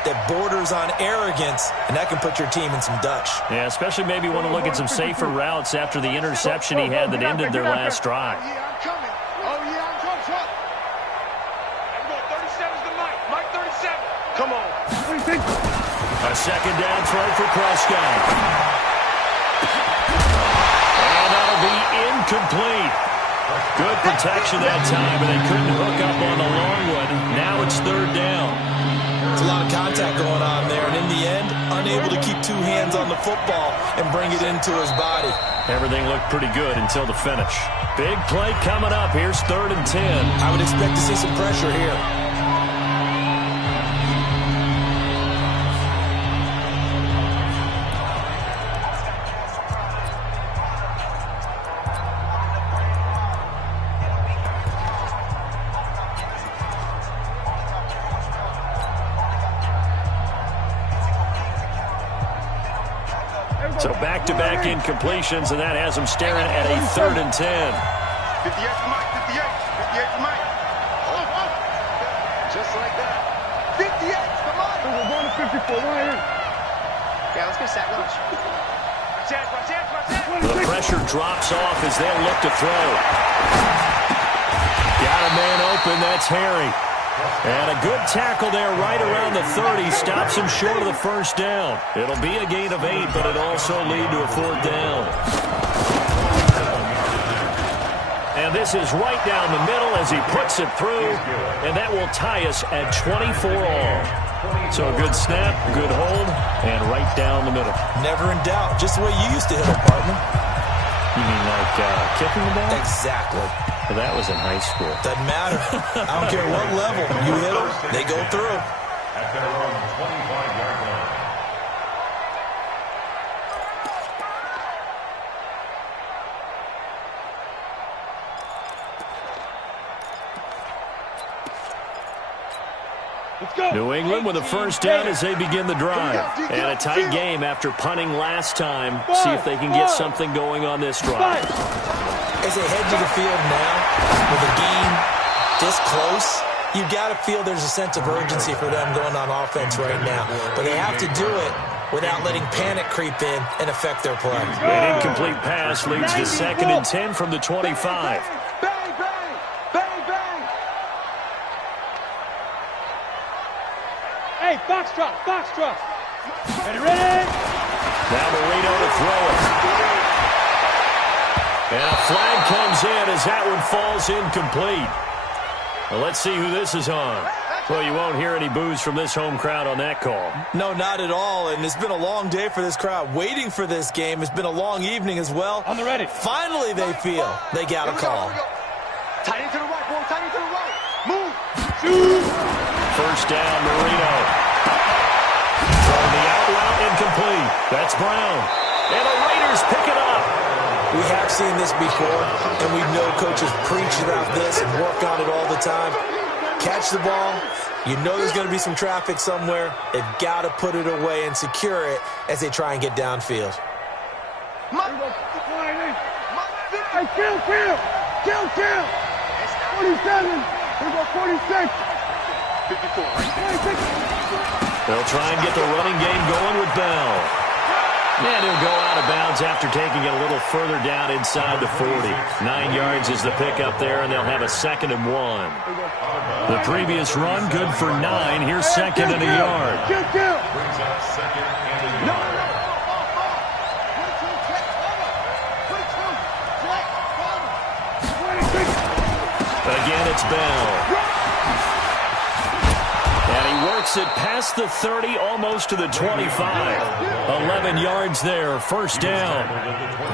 that borders on arrogance, and that can put your team in some Dutch. Yeah, especially maybe want to look at some safer routes after the interception he had that ended their last drive. Oh, yeah, I'm coming. Oh, yeah, I'm coming. I'm going 37's the Mike. Mike 37. Come on. A 2nd down throw for Prescott. And that'll be incomplete. Good protection that time, and they couldn't hook up on the long one. Now it's 3rd down. There's a lot of contact going on there, and in the end, unable to keep 2 hands on the football and bring it into his body. Everything looked pretty good until the finish. Big play coming up. Here's 3rd and 10. I would expect to see some pressure here. So back-to-back incompletions, and that has him staring at a 3rd and 10. 58 for Mike. 58. 58 for Mike. Oh. Just like that. 58 for Mike. We're going to 54 right here. Yeah, let's go set lunch. The pressure drops off as they look to throw. Got a man open. That's Harry. And a good tackle there right around the 30. Stops him short of the 1st down. It'll be a gain of 8, but it'll also lead to a 4th down. And this is right down the middle as he puts it through. And that will tie us at 24 all. So a good snap, good hold, and right down the middle. Never in doubt. Just the way you used to hit them, partner. You mean like kicking the ball? Exactly. Well, that was in high school. Doesn't matter. I don't care what level. You hit them, they go through. At their own 25-yard line. New England with a 1st down as they begin the drive. And a tight game after punting last time. See if they can get something going on this drive. As they head to the field now, with a game this close, you've got to feel there's a sense of urgency for them going on offense right now. But they have to do it without letting panic creep in and affect their play. An incomplete pass leads to 2nd and 10 from the 25. Bang, bang. Bang, bang. Hey, foxtrot. Ready? Now Marino to throw it. And a flag comes in as that one falls incomplete. Well, let's see who this is on. Well, you won't hear any boos from this home crowd on that call. No, not at all. And it's been a long day for this crowd. Waiting for this game. It's been a long evening as well. On the ready. Finally, they feel they got a call. Tight end to the right, boy. Tight end to the right. Move. Shoot. 1st down, Marino. Throwing the out route incomplete. That's Brown. And the Raiders pick it up. We have seen this before, and we know coaches preach about this and work on it all the time. Catch the ball. You know there's going to be some traffic somewhere. They've got to put it away and secure it as they try and get downfield. Hey, kill. 47. Here go 46. 54 right there. 46. They'll try and get the running game going with Bell. And he'll go out of bounds after taking it a little further down inside the 40. 9 yards is the pickup there, and they'll have a 2nd and 1. The previous run, good for 9. Here's 2nd and a yard. Kill. Brings up 2nd and a yard. Again, it's Bell. And Gets it past the 30, almost to the 25. 11 yards there, first down.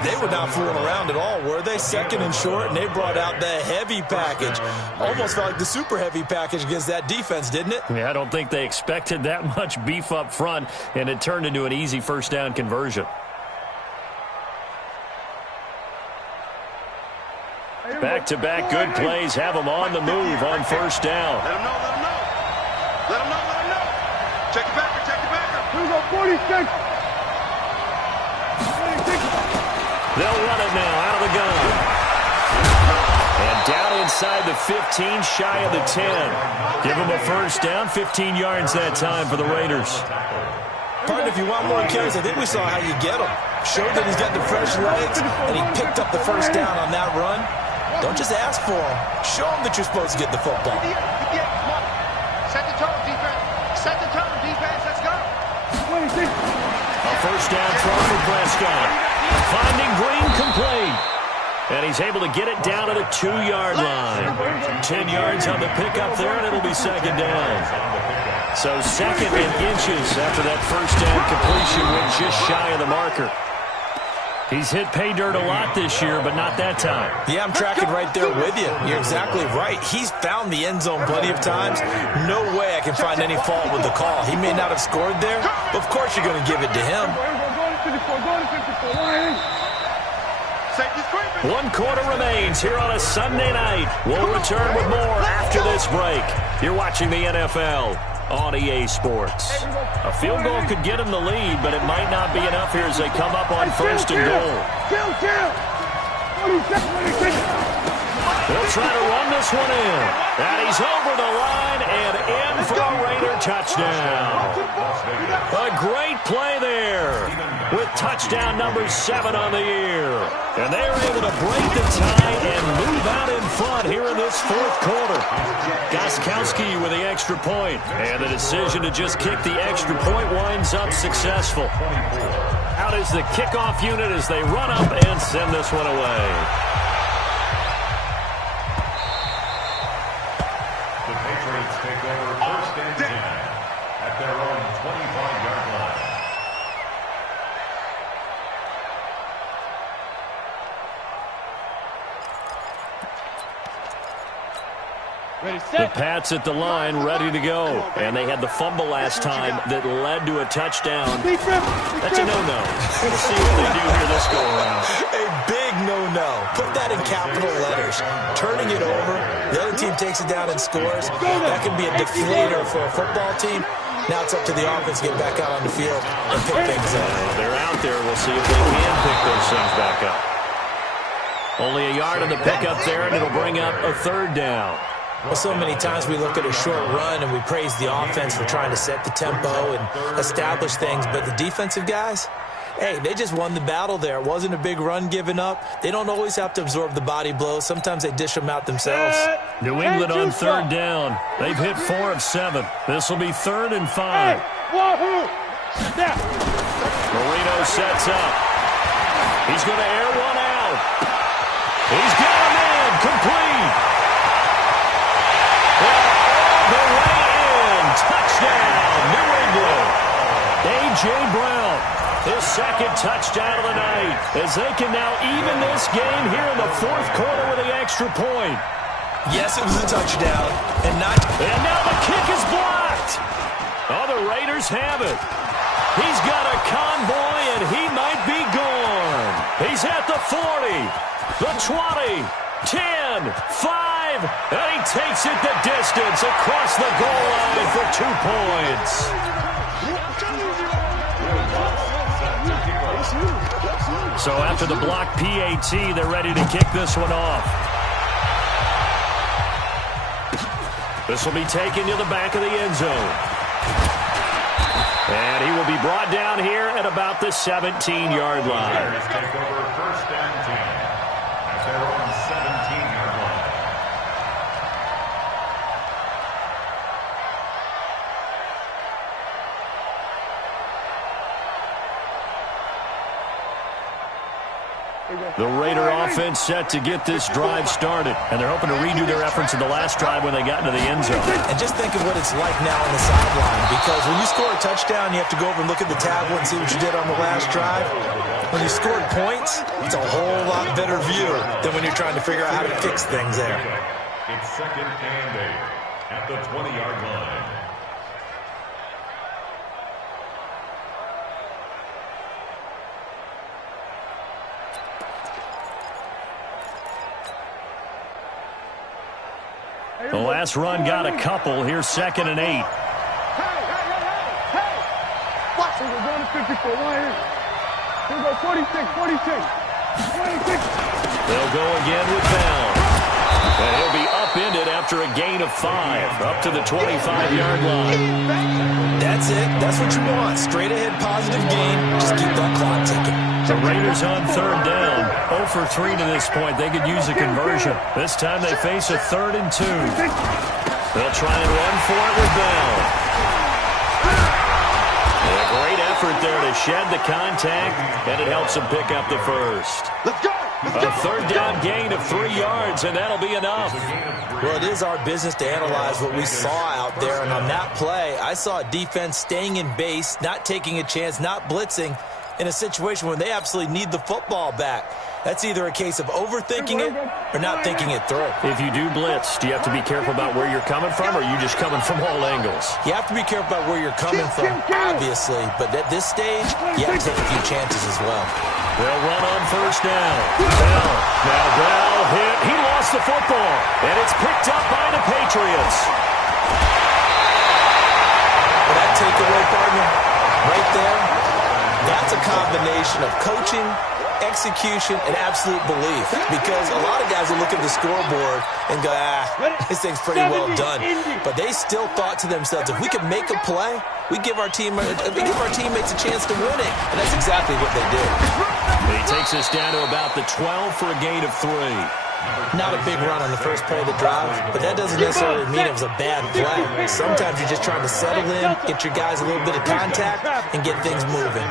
They were not fooling around at all, were they? Second and short, and they brought out the heavy package. Almost felt like the super heavy package against that defense, didn't it? Yeah, I don't think they expected that much beef up front, and it turned into an easy first down conversion. Back-to-back good plays have them on the move on first down. Let him know, let him know. Let him know, let him know. Check the backer, check the backer. Here we go, 46. 46. They'll run it now out of the gun. And down inside the 15, shy of the 10. Give them a first down, 15 yards that time for the Raiders. Partner, if you want more carries, I think we saw how you get them. Showed that he's got the fresh legs, and he picked up the first down on that run. Don't just ask for him. Show him that you're supposed to get the football. Set the tone, defense. Set the tone, defense. Let's go. 26. A first down throw for Prescott. Finding Green complete. And he's able to get it down to the 2-yard line. 10 yards on the pickup there, and it'll be second down. So second and inches after that first down completion went just shy of the marker. He's hit pay dirt a lot this year, but not that time. Yeah, I'm tracking right there with you. You're exactly right. He's found the end zone plenty of times. No way I can find any fault with the call. He may not have scored there, but of course you're going to give it to him. One quarter remains here on a Sunday night. We'll return with more after this break. You're watching the NFL on EA Sports. A field goal could get him the lead, but it might not be enough here as they come up on first and goal. They'll try to run this one in. And he's over the line and in for a Raider touchdown. A great play there with touchdown number 7 on the year. And they are able to break the tie and move out in front here in this fourth quarter. Gostkowski with the extra point. And the decision to just kick the extra point winds up successful. Out is the kickoff unit as they run up and send this one away. The Patriots take over first and 10 at their own 25-yard line. The Pats at the line, ready to go. And they had the fumble last time that led to a touchdown. That's a no-no. We'll see what they do here this go-around. A big no-no. Put that in capital letters. Turning it over, the other team takes it down and scores. That can be a deflator for a football team. Now it's up to the offense to get back out on the field and pick things up. They're out there. We'll see if they can pick those things back up. Only a yard on the pickup there, and it'll bring up a third down. Well, so many times we look at a short run and we praise the offense for trying to set the tempo and establish things, but the defensive guys, hey, they just won the battle there. It wasn't a big run given up. They don't always have to absorb the body blows. Sometimes they dish them out themselves. New England on third down. They've hit 4 of 7. This will be 3rd and 5. Marino sets up. He's going to air one out. He's got him in. Complete. The way in. Touchdown, New England. A.J. Brown, his second touchdown of the night, as they can now even this game here in the fourth quarter with the extra point. Yes, it was a touchdown. And now the kick is blocked. Oh, the Raiders have it. He's got a convoy, and he might be gone. He's at the 40, the 20, 10, 5, and he takes it the distance across the goal line for 2 points. So after the blocked PAT, they're ready to kick this one off. This will be taken to the back of the end zone. And he will be brought down here at about the 17-yard line. Take over first and 10 at their own 17-yard line. The Raider offense set to get this drive started, and they're hoping to redo their efforts in the last drive when they got into the end zone. And just think of what it's like now on the sideline, because when you score a touchdown, you have to go over and look at the tablet and see what you did on the last drive. When you scored points, it's a whole lot better view than when you're trying to figure out how to fix things there. It's 2nd and 8 at the 20-yard line. The last run got a couple. Here's 2nd and 8. Hey! Watch it. We're going to 54. Right here. Here we go. 46. 26. They'll go again with Bell. And he'll be upended after a gain of 5, up to the 25-yard line. That's it. That's what you want. Straight ahead positive gain. Just keep that clock ticking. The Raiders on 3rd down. 0 for 3 to this point. They could use a conversion. This time they face a 3rd and 2. They'll try and run for it with Bell. And a great effort there to shed the contact, and it helps them pick up the first. Let's go! A 3rd down gain of 3 yards, and that'll be enough. Well, it is our business to analyze what we saw out there, and on that play, I saw a defense staying in base, not taking a chance, not blitzing, in a situation where they absolutely need the football back. That's either a case of overthinking it or not thinking it through. If you do blitz, do you have to be careful about where you're coming from, or are you just coming from all angles? You have to be careful about where you're coming from, obviously, but at this stage, you have to take a few chances as well. They'll run on 1st down. Bell. Now Bell hit. He lost the football, and it's picked up by the Patriots. For that takeaway, partner, right there, that's a combination of coaching, execution, and absolute belief. Because a lot of guys will look at the scoreboard and go, this thing's pretty well done. But they still thought to themselves, if we could make a play, we give our teammates a chance to win it. And that's exactly what they did. He takes us down to about the 12 for a gain of 3. Not a big run on the first play of the drive, but that doesn't necessarily mean it was a bad play. Sometimes you're just trying to settle in, get your guys a little bit of contact, and get things moving.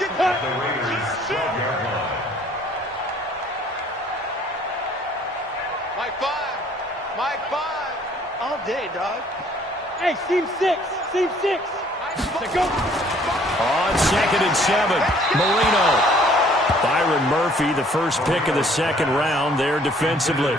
The Raiders 12-yard line. Mike 5. Mike 5. All day, dog. Hey, seam 6. Seam 6. Let's go. On 2nd and 7, Marino. Byron Murphy, the first pick of the 2nd round there defensively.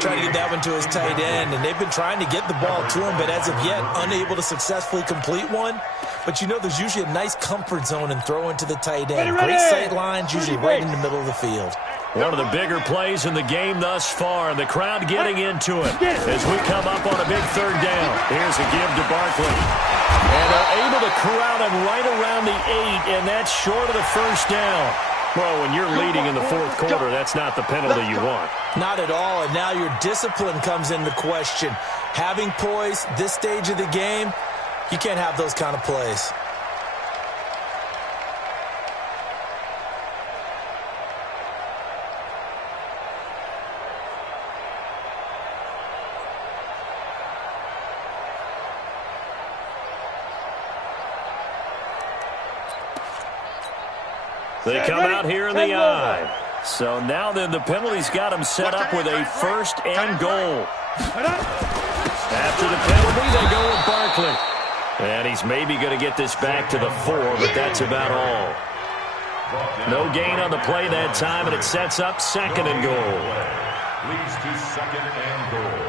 Trying to get that one to his tight end, and they've been trying to get the ball to him, but as of yet, unable to successfully complete one. But you know there's usually a nice comfort zone in throwing to the tight end. Great sight lines, usually right in the middle of the field. One of the bigger plays in the game thus far, and the crowd getting into it as we come up on a big 3rd down. Here's a give to Barkley. And they're able to corral him right around the 8, and that's short of the 1st down. Well, when you're leading in the 4th quarter, that's not the penalty you want. Not at all, and now your discipline comes into question. Having poise this stage of the game, you can't have those kind of plays. They come out here in the I. So now then the penalty's got him set up with a 1st and goal. After the penalty, they go with Barkley. And he's maybe going to get this back to the 4, but that's about all. No gain on the play that time, and it sets up 2nd and goal. Leads to 2nd and goal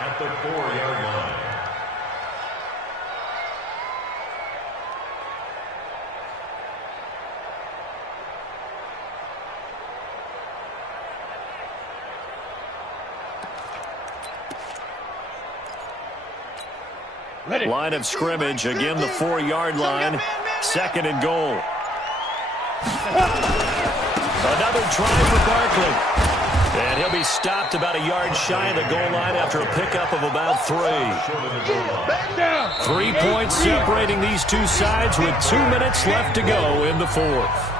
at the 4-yard line. Line of scrimmage, again the 4-yard line, 2nd and goal. Another try for Barkley. And he'll be stopped about a yard shy of the goal line after a pickup of about 3. 3 points separating these two sides with 2 minutes left to go in the 4th.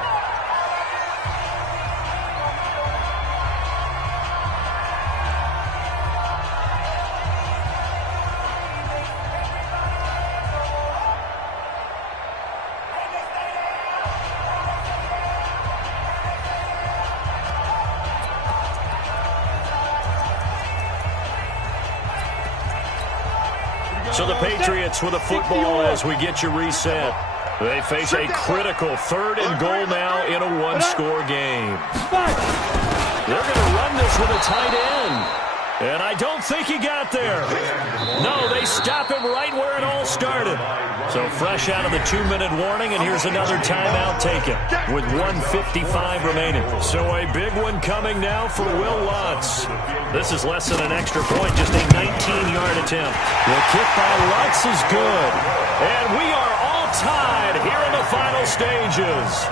Patriots with a football as we get you reset. They face a critical 3rd and goal now in a one-score game. They're going to run this with a tight end. And I don't think he got there. No, they stop him right where it all started. So fresh out of the 2-minute warning, and here's another timeout taken with 1:55 remaining. So a big one coming now for Will Lutz. This is less than an extra point, just a 19-yard attempt. The kick by Lutz is good. And we are all tied here in the final stages.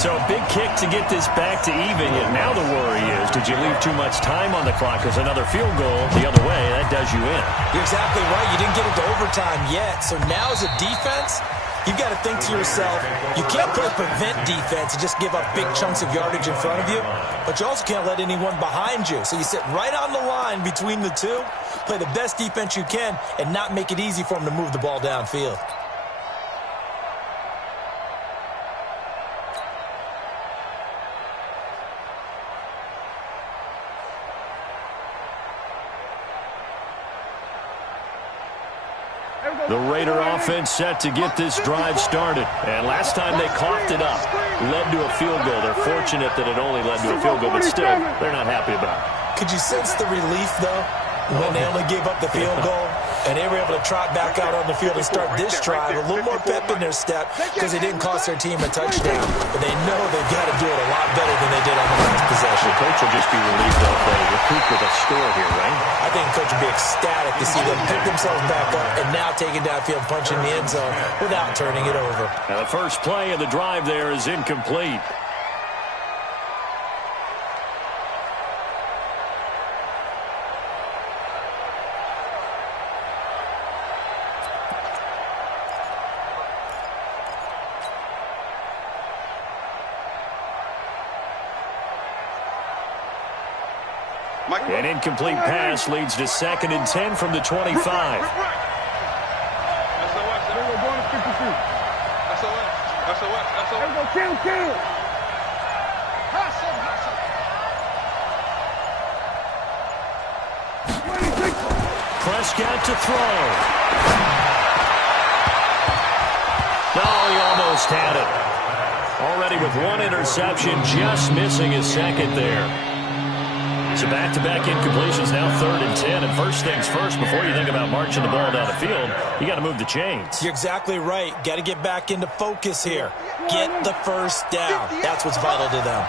So a big kick to get this back to even. And now the worry is, did you leave too much time on the clock? Because another field goal the other way, that does you in. You're exactly right. You didn't get into overtime yet. So now as a defense, you've got to think to yourself, you can't play prevent defense and just give up big chunks of yardage in front of you. But you also can't let anyone behind you. So you sit right on the line between the two, play the best defense you can, and not make it easy for them to move the ball downfield. The Raider offense set to get this drive started. And last time they coughed it up, led to a field goal. They're fortunate that it only led to a field goal, but still, they're not happy about it. Could you sense the relief, though, when they only gave up the field goal? And they were able to trot back out on the field and start this drive. A little more pep in their step because it didn't cost their team a touchdown. But they know they've got to do it a lot better than they did on the last possession. The coach will just be relieved that they recoup with a score here, right? I think the coach will be ecstatic to see them pick themselves back up and now taking downfield, punching the end zone without turning it over. Now the first play of the drive there is incomplete. An incomplete pass leads to 2nd and 10 from the 25. We're going to 52. There we go, kill. Prescott to throw. Oh, he almost had it. Already with one interception, just missing his second there. So back-to-back incompletions, now 3rd and 10. And first things first, before you think about marching the ball down the field, you got to move the chains. You're exactly right. Got to get back into focus here. Get the first down. That's what's vital to them.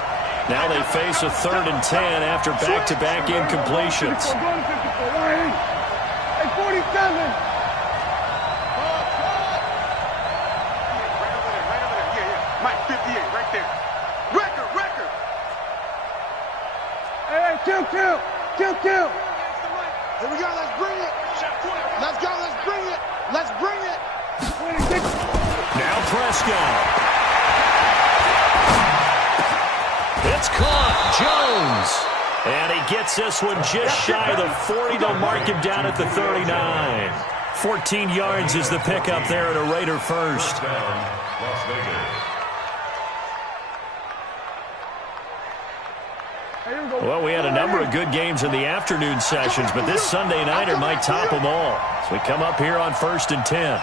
Now they face a 3rd and 10 after back-to-back incompletions. Hey, 47. Mike, 58, right there. Record. Hey, kill. Here we go, let's bring it. Let's bring it. 26. Now Prescott. It's caught. Jones. And he gets this one just shy of the 40. They'll mark him down at the 39. 14 yards is the pickup there at a Raider first. Las Vegas. Well, we had a number of good games in the afternoon sessions, but this Sunday nighter might top them all. So we come up here on 1st and 10.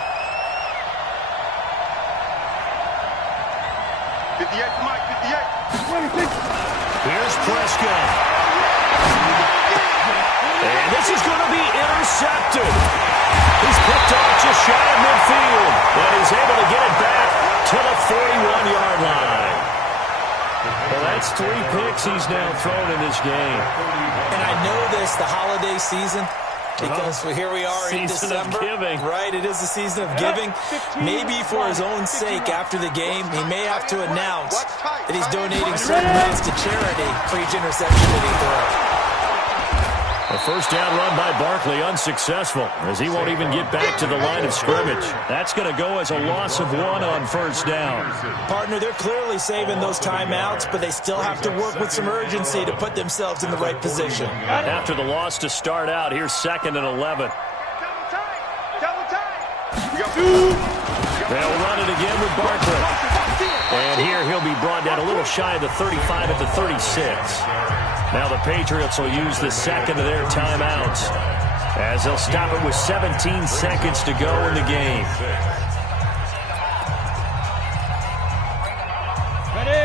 58, Mike, 58. 26. Here's Prescott. And this is going to be intercepted. He's picked off just shy of midfield, but he's able to get it back to the 41-yard line. Well, that's 3 picks he's now thrown in this game. And I know this, the holiday season, because here we are in December. Of giving. Right, it is the season of giving. Maybe for his own sake, after the game, he may have to announce that he's donating certain amounts to charity for each interception that he throws. A first down run by Barkley unsuccessful, as he won't even get back to the line of scrimmage. That's going to go as a loss of 1 on first down. Partner, they're clearly saving those timeouts, but they still have to work with some urgency to put themselves in the right position. After the loss to start out, here's 2nd and 11. Double time. They'll run it again with Barkley. And here he'll be brought down a little shy of the 35 at the 36. Now the Patriots will use the second of their timeouts as they'll stop it with 17 seconds to go in the game.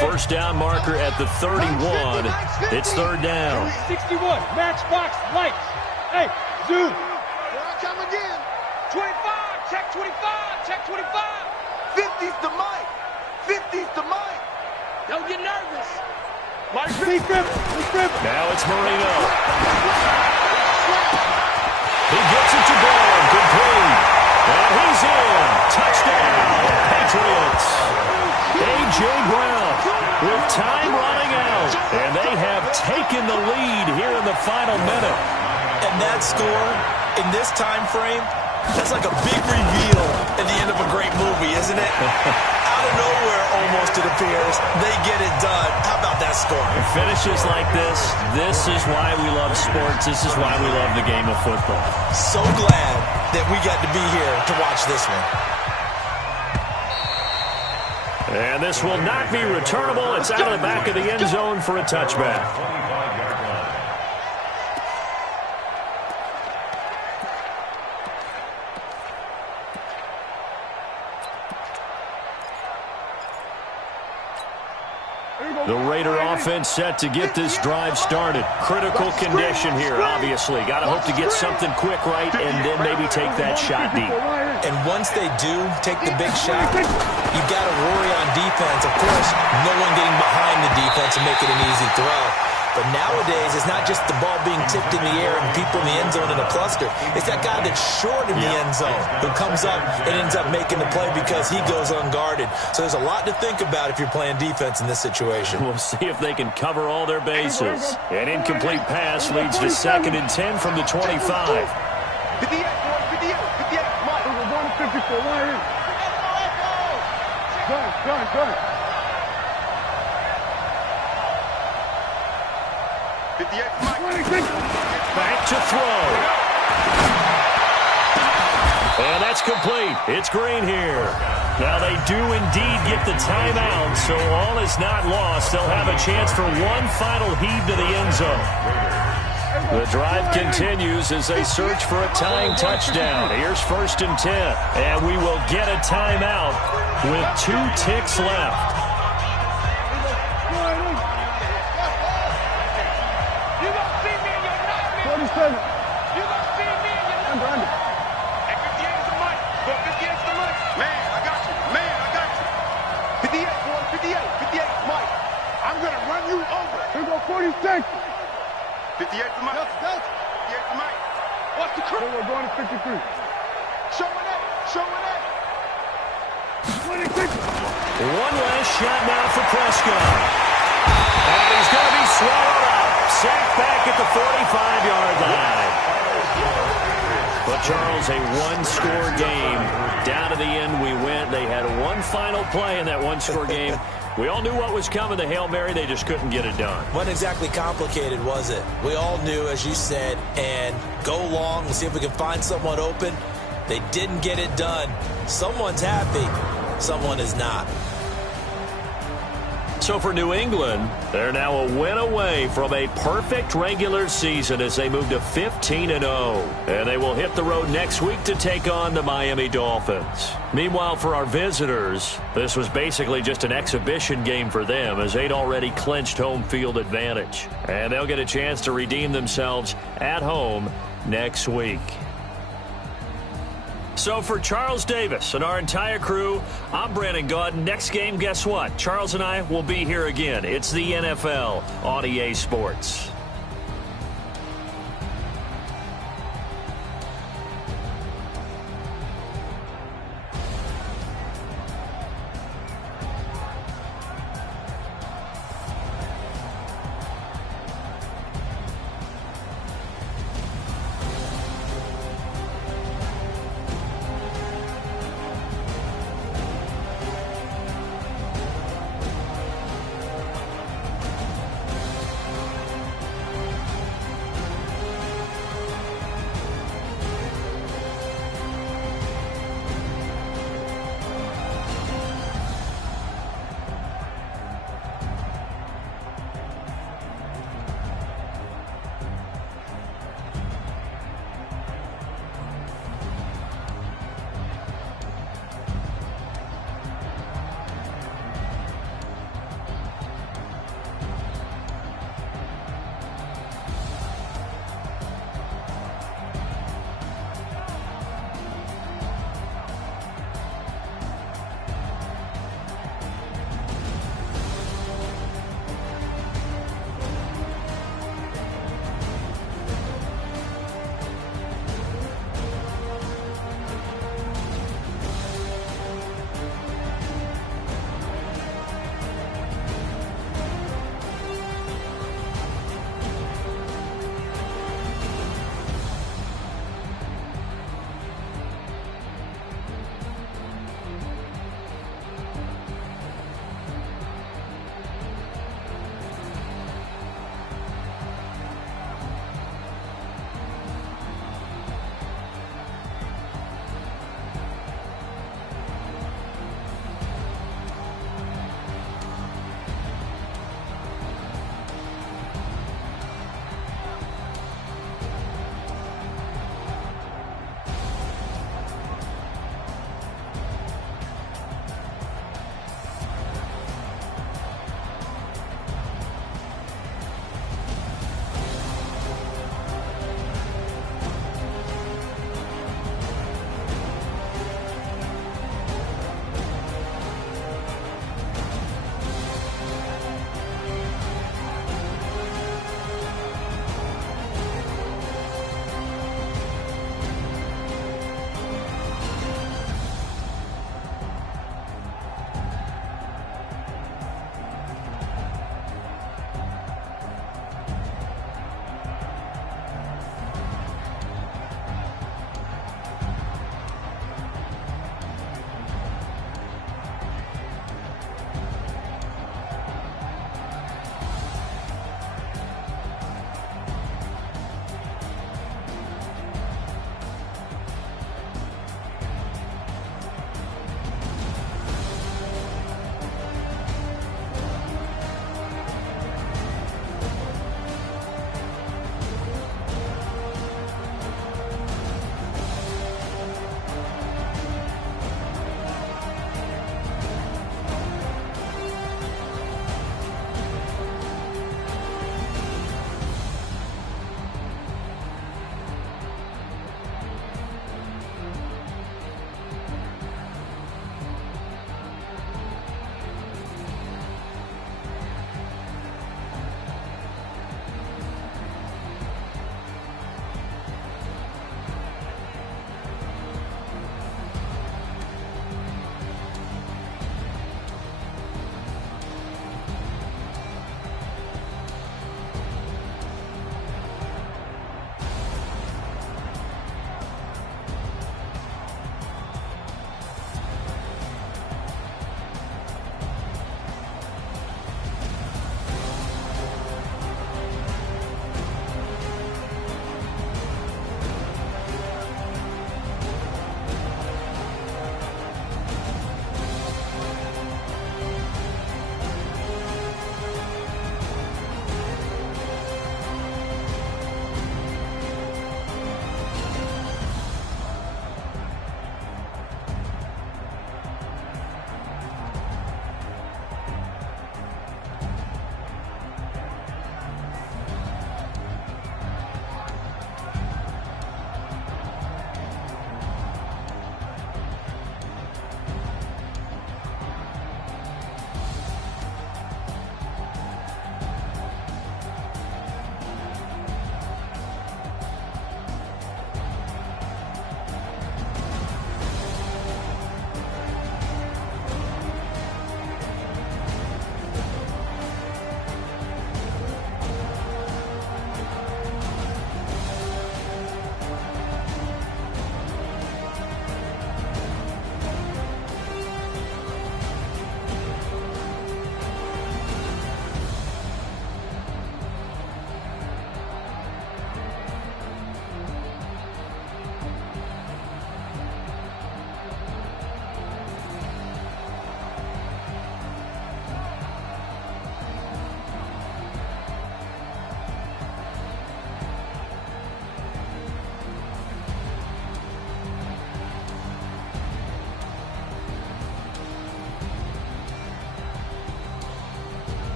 First down marker at the 31. It's third down. 61, matchbox, lights. Hey, zoom. Here I come again. 25, check 25, check 25. 50's the mic. 50's the mic. Don't get nervous. Mike, Now it's Marino. He gets it to Brown, complete. And he's in. Touchdown, Patriots. A.J. Brown with time running out. And they have taken the lead here in the final minute. And that score in this time frame, that's like a big reveal at the end of a great movie, isn't it? Out of nowhere, almost, it appears, they get it done. How about that score? Finishes like this is why we love sports. This is why we love the game of football. So glad that we got to be here to watch this one. And this will not be returnable. It's out of the back of the end zone for a touchback. The Raider offense set to get this drive started. Critical condition here, obviously. Got to hope to get something quick right and then maybe take that shot deep. And once they do take the big shot, you've got to worry on defense. Of course, no one getting behind the defense and making an easy throw. But nowadays, it's not just the ball being tipped in the air and people in the end zone in a cluster. It's that guy that's short in the end zone who comes up and ends up making the play because he goes unguarded. So there's a lot to think about if you're playing defense in this situation. We'll see if they can cover all their bases. An incomplete pass leads to 2nd and 10 from the 25. 58, 58, 58. Mike. We're going to 54, right here. Done. 58, Mike. Back to throw. And that's complete. It's Green here. Now they do indeed get the timeout, so all is not lost. They'll have a chance for one final heave to the end zone. The drive continues as they search for a tying touchdown. Here's 1st and 10. And we will get a timeout with 2 ticks left. Here go 46. 58 to Mike. 58 to Mike. What's the crew? We're going to 53. Showing it. 26. One last shot now for Prescott. And he's going to be swallowed up. Sacked back at the 45-yard line. But, Charles, a one-score game. Down to the end we went. They had one final play in that one-score game. We all knew what was coming, the Hail Mary. They just couldn't get it done. Wasn't exactly complicated, was it? We all knew, as you said, and go long and see if we can find someone open. They didn't get it done. Someone's happy. Someone is not. So for New England, they're now a win away from a perfect regular season as they move to 15-0. And they will hit the road next week to take on the Miami Dolphins. Meanwhile, for our visitors, this was basically just an exhibition game for them as they'd already clinched home field advantage. And they'll get a chance to redeem themselves at home next week. So for Charles Davis and our entire crew, I'm Brandon Gaudin. Next game, guess what? Charles and I will be here again. It's the NFL on EA Sports.